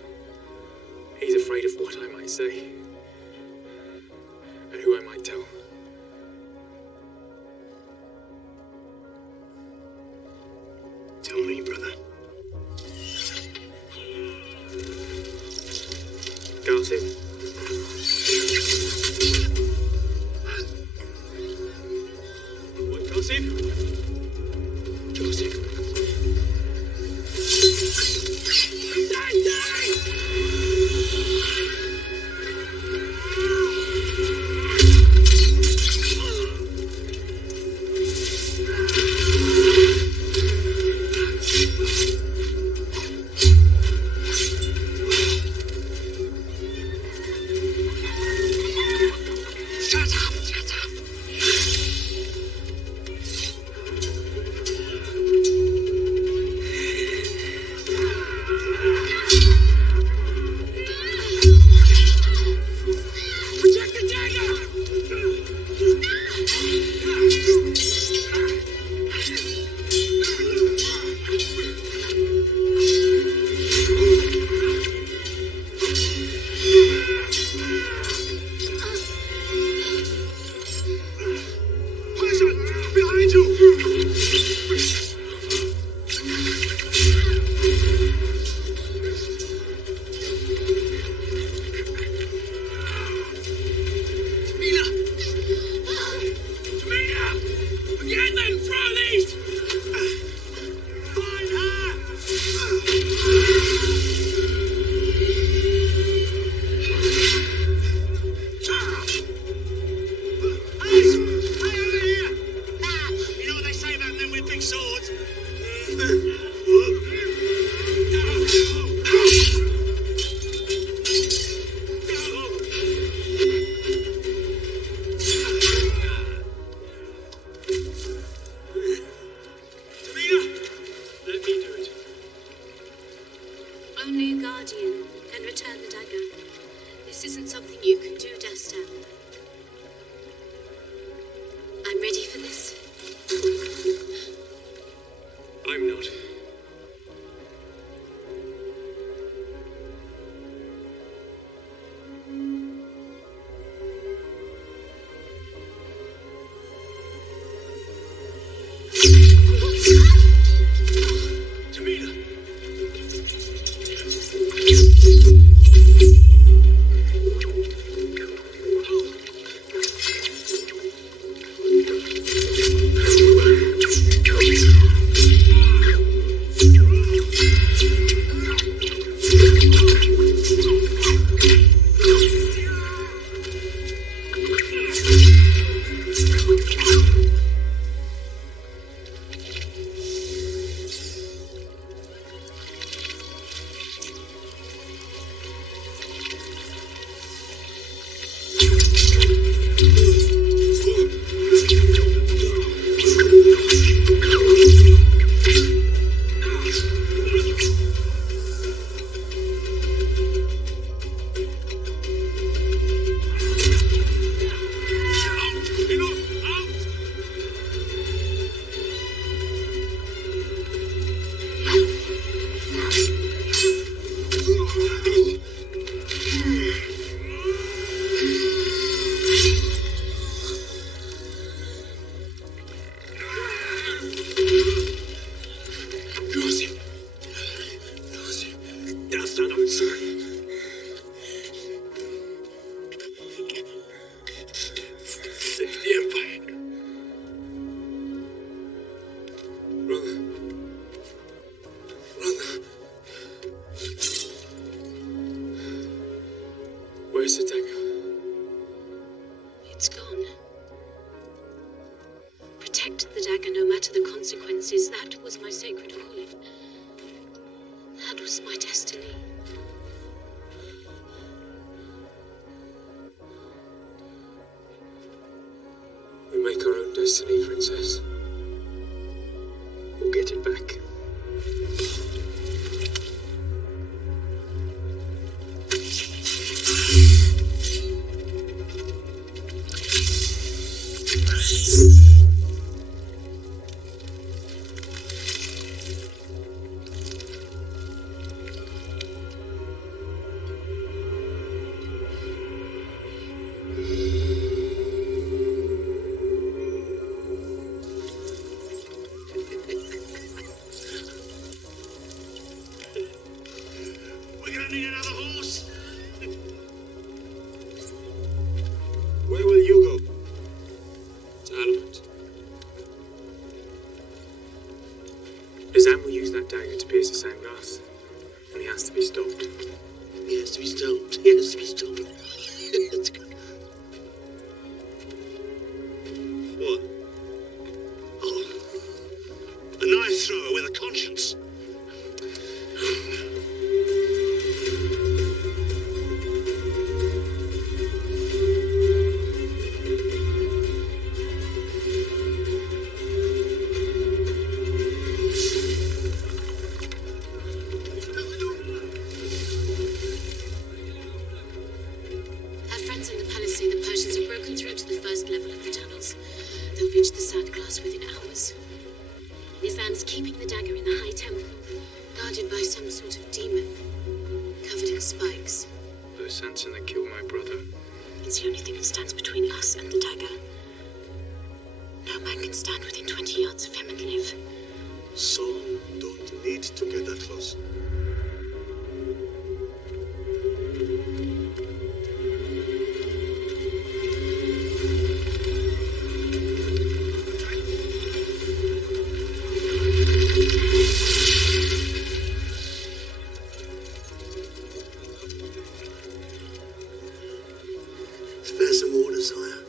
He's afraid of what I might say. And who I might tell. Tell me, brother. Garcia? What, Garcia? Garcia? wield the dagger no matter the consequences. That was my sacred calling. That was my destiny. We make our own destiny, Princess. We'll get it back. We're gonna need another horse. Where will you go? To Element. Azam will use that dagger to pierce the sand glass, and he has to be stopped. He has to be stopped. He has to be stopped. What? Oh. A knife thrower with a conscience. Our friends in the palace say the Persians have broken through to the first level of the tunnels. They'll reach the sand glass within hours. Nizam's keeping the dagger in the high temple, guarded by some sort of demon, covered in spikes. The Sanson that killed my brother. It's the only thing that stands between us and the dagger. No man can stand within 20 yards of him and live. Some don't need to get that close. Spare some order, sire.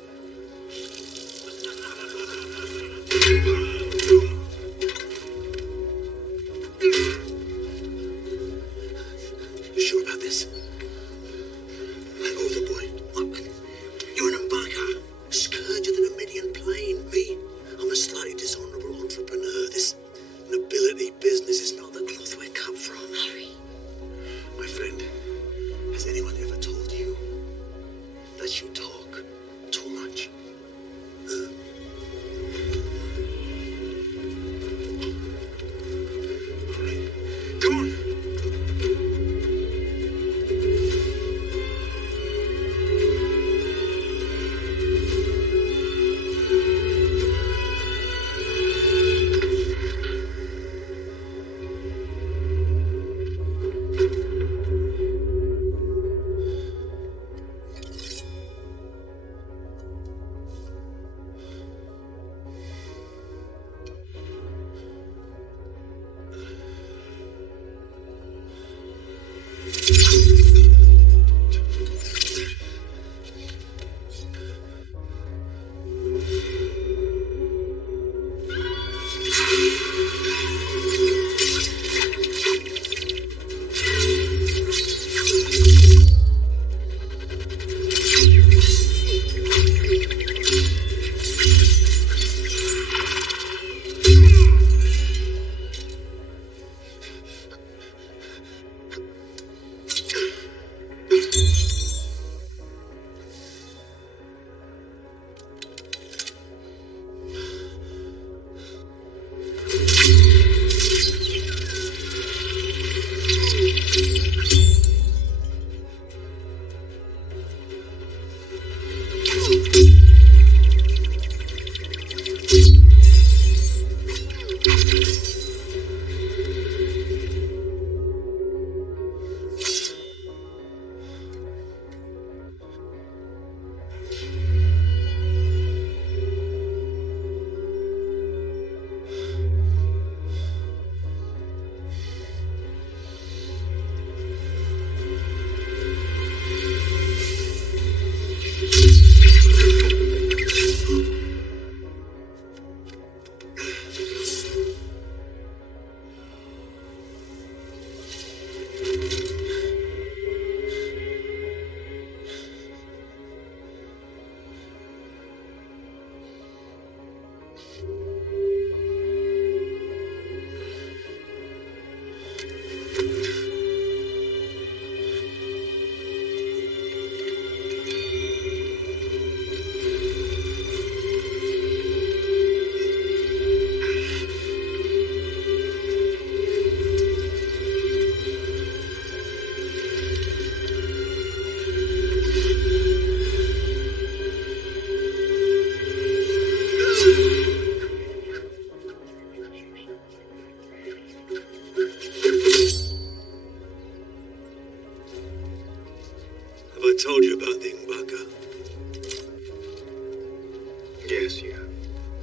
Yes, you have.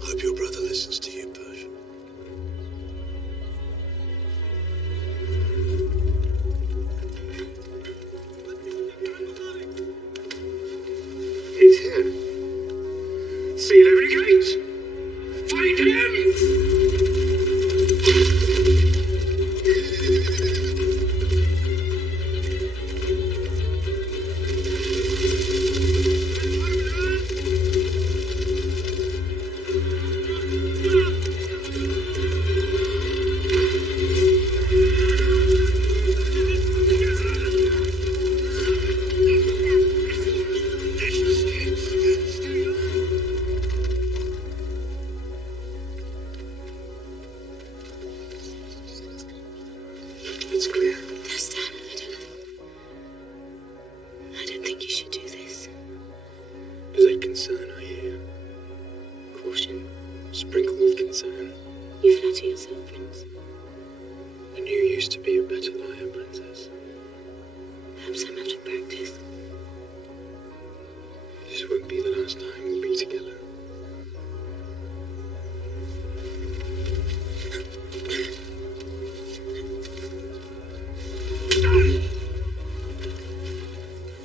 I hope your brother listens to you, Persian. He's here. Seal every gate! Find him! It's clear. Dastan, I don't think you should do this. Does that concern I hear? Caution. Sprinkled with concern. You flatter yourself, Prince. And you used to be a better liar, Princess. Perhaps I'm out of practice. This won't be the last time we'll be together.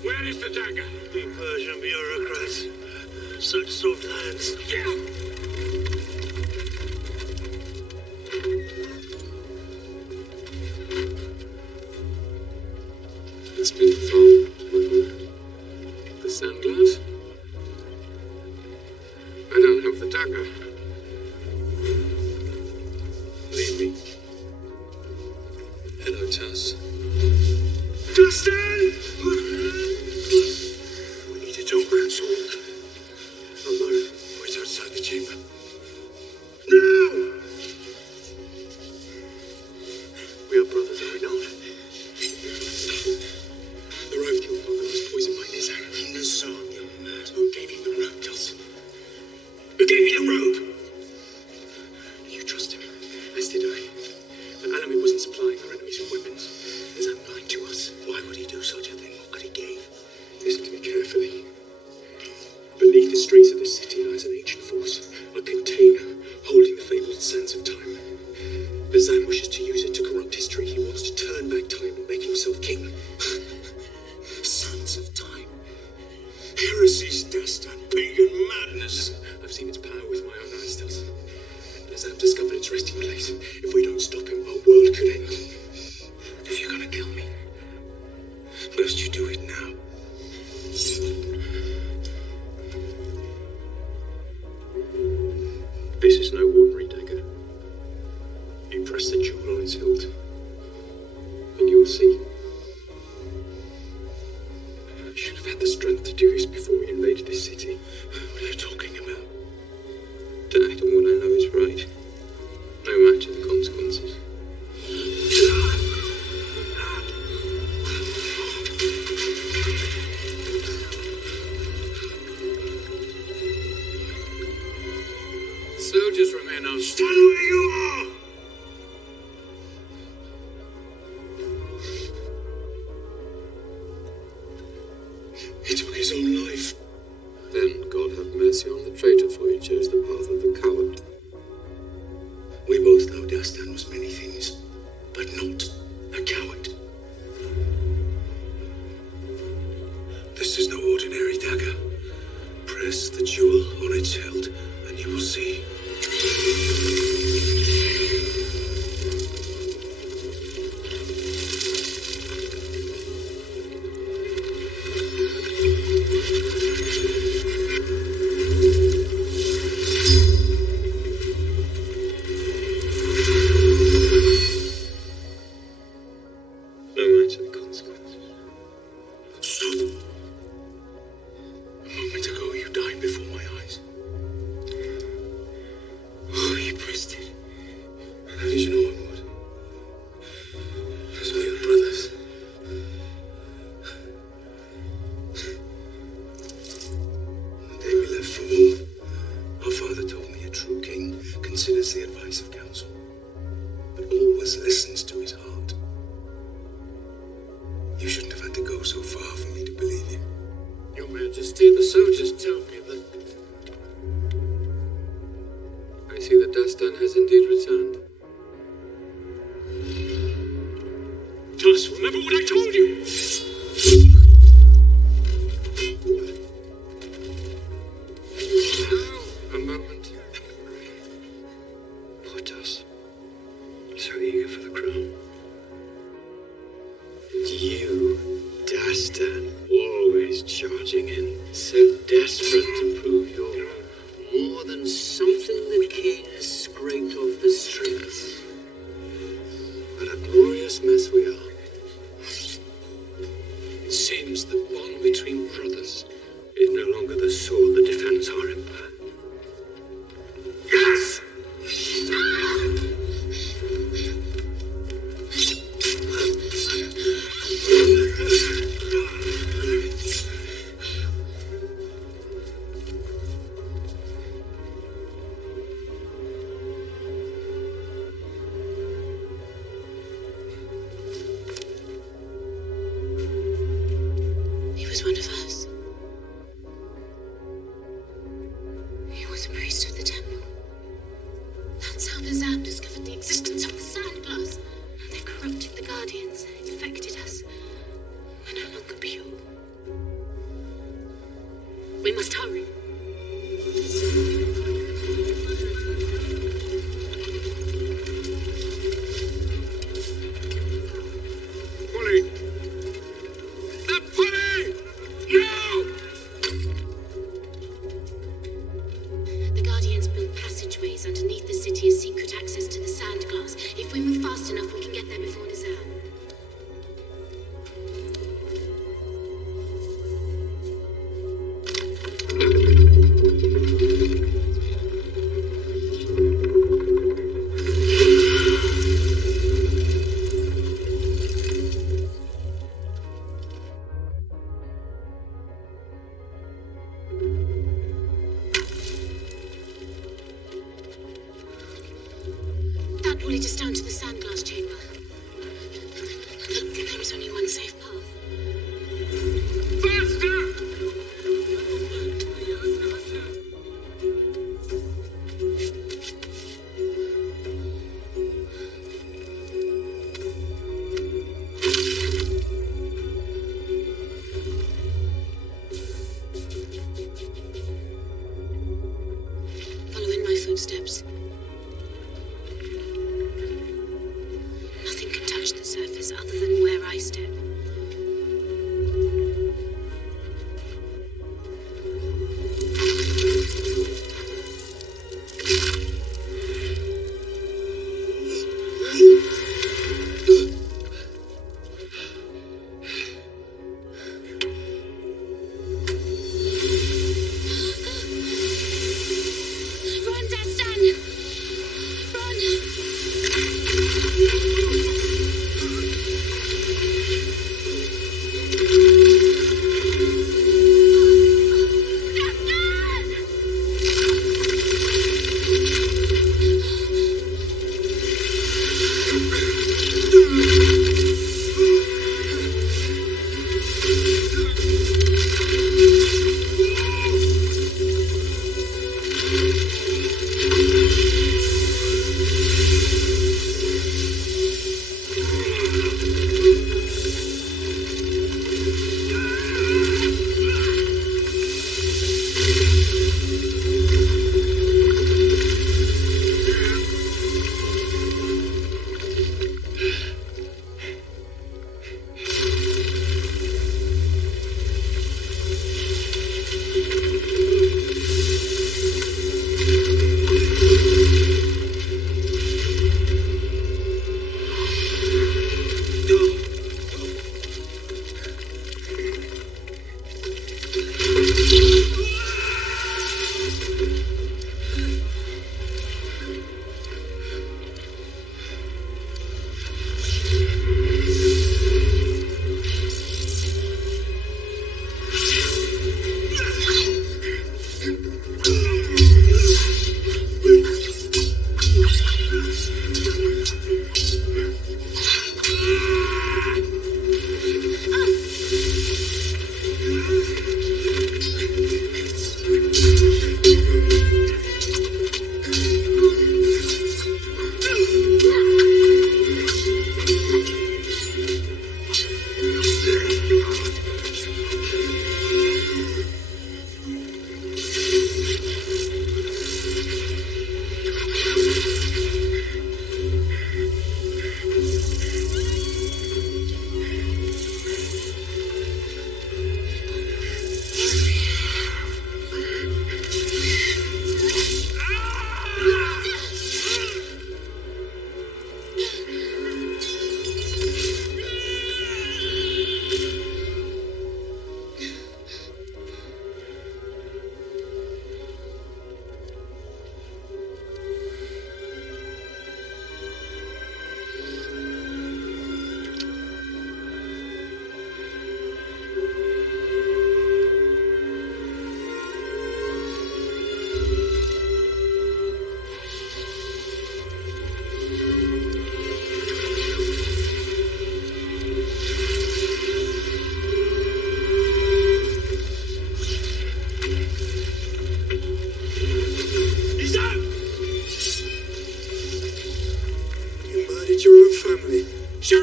Where is the dagger? You Persian bureaucrats. Such soft hands. It's been thrown, my lord. The sandglass? I don't have the dagger. Leave me. Hello, Tuss. Dustin! We need to talk, Consort. Alone. Wait outside the chamber. No! We are brothers, are we not? The rope your father was poisoned by Nizam. Nizam, you're mad. Who gave you the rope, Tuss? Who gave you the rope? You trust him, as did I. But Alamid wasn't supplying our enemies with weapons. Nizam lied to us. Why would he do such a thing? What could he gain? Listen to me carefully. Beneath the streets of this city lies an ancient force, a container holding the fabled sands of time. Nizam wishes to use it to corrupt history. He wants to turn back time and make himself king. Sands of time. Heresies, Dastan, pagan madness. I've seen its power with my own eyes, Tuss. Nizam discovered its resting place. If we don't stop him, our world could end. If you're gonna kill me, best you do it now. This is no ordinary dagger. You press the jewel on its hilt, and you'll see. I should have had the strength to do this before we invaded this city. What are you talking about? To act on what I know is right, no matter the consequences. Soldiers remain on. Stand where you are! He took his own life. Then God have mercy on the traitor, for he chose the path of the coward. We both know Dastan was many things, but not a coward. This is no ordinary dagger. Press the jewel on its hilt, and you will see. see that Dastan has indeed returned. Tuss, remember what I told you? A moment. Poor Tuss. So eager for the crown. You, Dastan, always charging in, so desperate to prove you're more than something the king has scraped off the streets. What a glorious mess we are. It seems the bond between brothers is no longer the sword that defends our empire. Yes! He was one of us. He was a priest of the temple. That's how Bazam discovered the existence of the sand glass. They corrupted the guardians, infected us. We're no longer pure. We must hurry. Bulli! The bulli! No! The guardians built passageways underneath the city as secret access to the sand glass. If we move fast enough, we can get there before Nizam. That will lead us down to the sand glass chamber. There is only one safe path. Faster! Follow in my footsteps. Nothing can touch the surface other than where I step. Run, Dastan!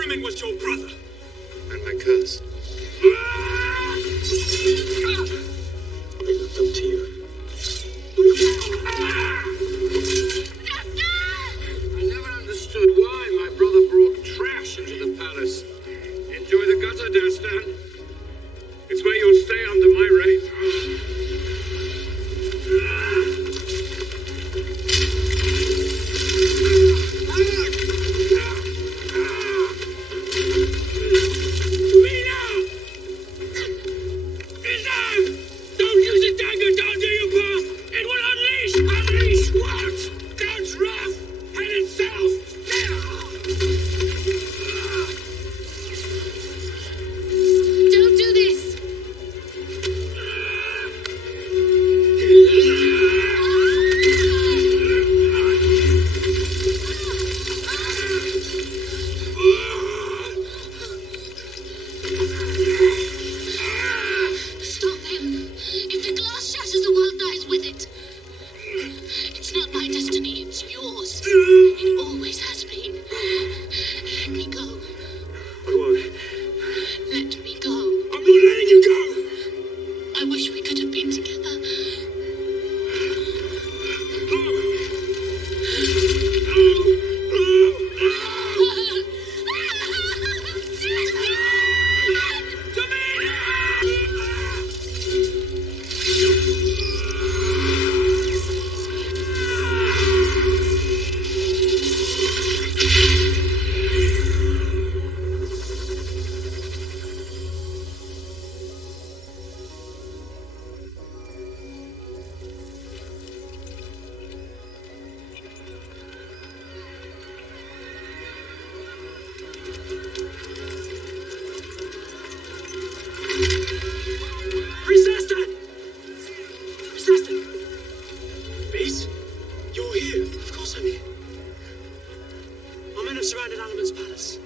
Sharaman was your brother. And my curse. They looked up to you. I never understood why my brother brought trash into the palace. Enjoy the gutter, Dastan. It's where you'll stay under my reign. Don't use a dagger down to your path! It will unleash what? God's wrath and itself! Don't do this! Stop him! If the glass shatters, the world dies with it. It's not my destiny, it's yours. It always has been. Let me go. I won't. Let me go. I'm not letting you go! I wish we could have been together. Resistant! Resistant! Beast, you're here. Of course I'm here. Our men have surrounded Alamon's palace.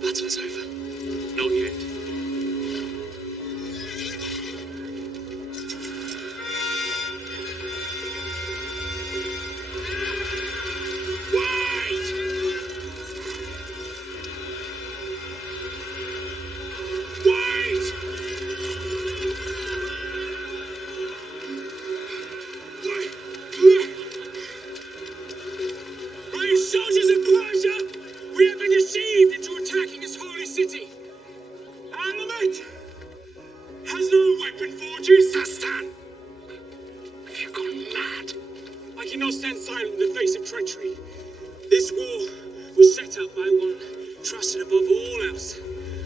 Battle is over. Not yet. Wait! Wait! Brave soldiers of Persia, we have been deceived into attacking this holy city. Alamet has no weapon forges. Dastan! Have you gone mad? I cannot stand silent in the face of treachery. This war was set up by one trusted above all else,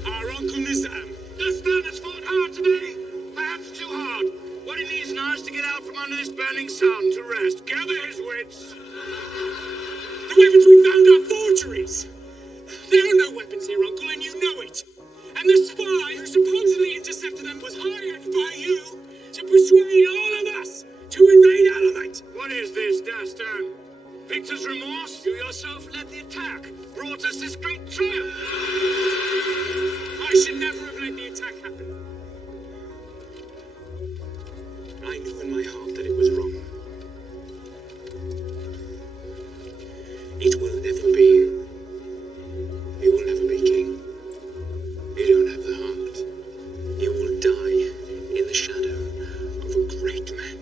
our Uncle Nizam. Dastan has fought hard today. Perhaps too hard. What he needs now is to get out from under this burning sun to rest. Gather his wits. The weapons we found are forgeries. There are no weapons here, Uncle, and you know it. And the spy who supposedly intercepted them was hired by you to persuade all of us to invade Alamite. What is this, Dastan? Victor's remorse? You yourself led the attack. Brought us this great triumph. I should never have let the attack happen. I knew in my heart that it was wrong. It will never be. You will never be king. You don't have the heart. You will die in the shadow of a great man.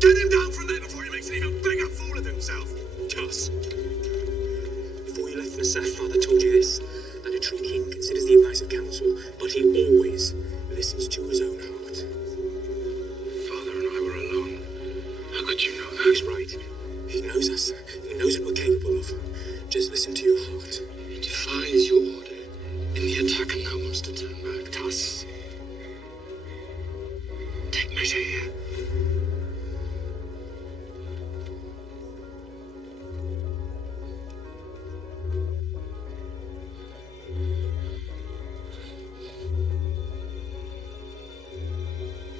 Get him down from there before he makes an even bigger fool of himself. Tuss. Before you left, Nasaf, father told you this, that a true king considers the advice of counsel, but he always listens to his own heart. Father and I were alone. How could you know that? He's right. He knows us. He knows what we're capable of. Just listen to your heart. He defies your order. In the attack and now wants to turn back. Tuss. Take measure here.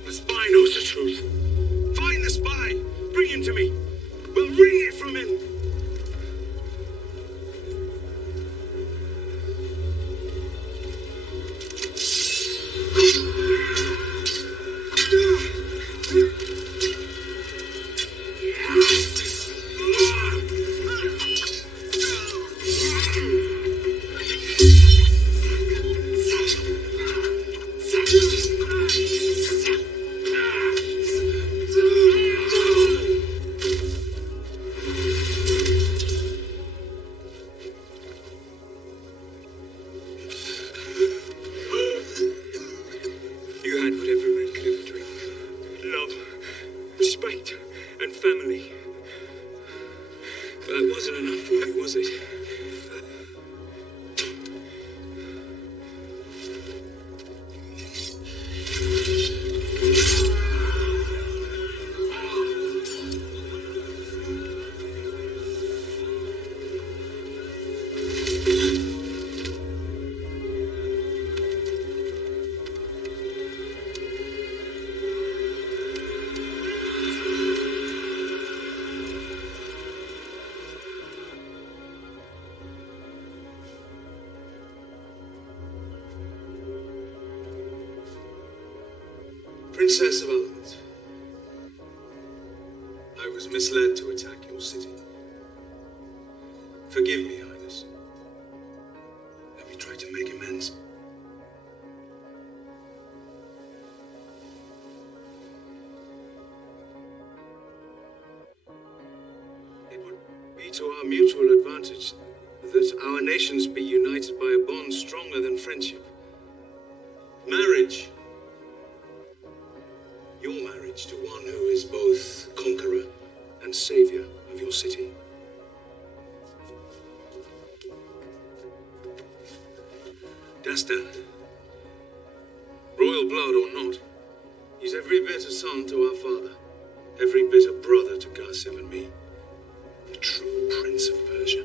The spy knows the truth. Find the spy. Bring him to me. We'll wring it from him. had what every man could ever dream of. Love, respect, and family. But that wasn't enough for you, was it? Princess of Ireland, I was misled to attack your city. Forgive me, Highness. Have you tried to make amends? It would be to our mutual advantage that our nations be united by a bond stronger than friendship. Marriage. Your marriage to one who is both conqueror and savior of your city. Dastan, royal blood or not, he's every bit a son to our father, every bit a brother to Qasim and me, the true Prince of Persia.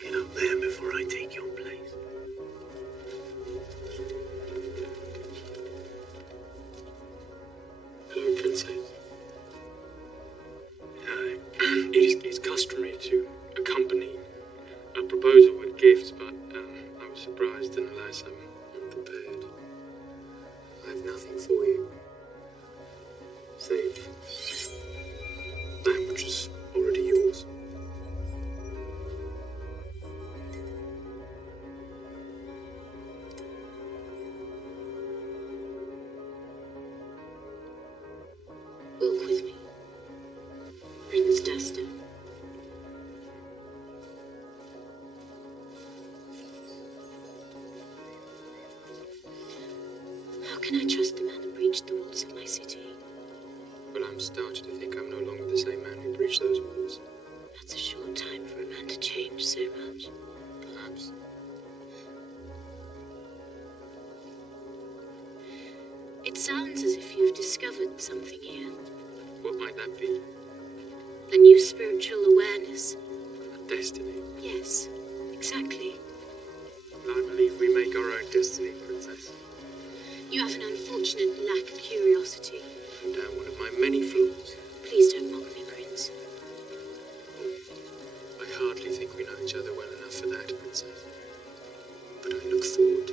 Get up there before I take your place. Hello, Princess. It's customary to accompany a proposal with gifts, but I was surprised nonetheless. I'm unprepared. I have nothing for you, save that which is already yours. Walk with me, Prince Duster. How can I trust the man who breached the walls of my city? Well, I'm starting to think I'm no longer the same man who breached those walls. That's a short time for a man to change so much. Perhaps. It sounds as if you've discovered something here. What might that be? A new spiritual awareness. A destiny. Yes, exactly. I believe we make our own destiny, Princess. You have an unfortunate lack of curiosity. No doubt one of my many flaws. Please don't mock me, Prince. I hardly think we know each other well enough for that, Princess. But I look forward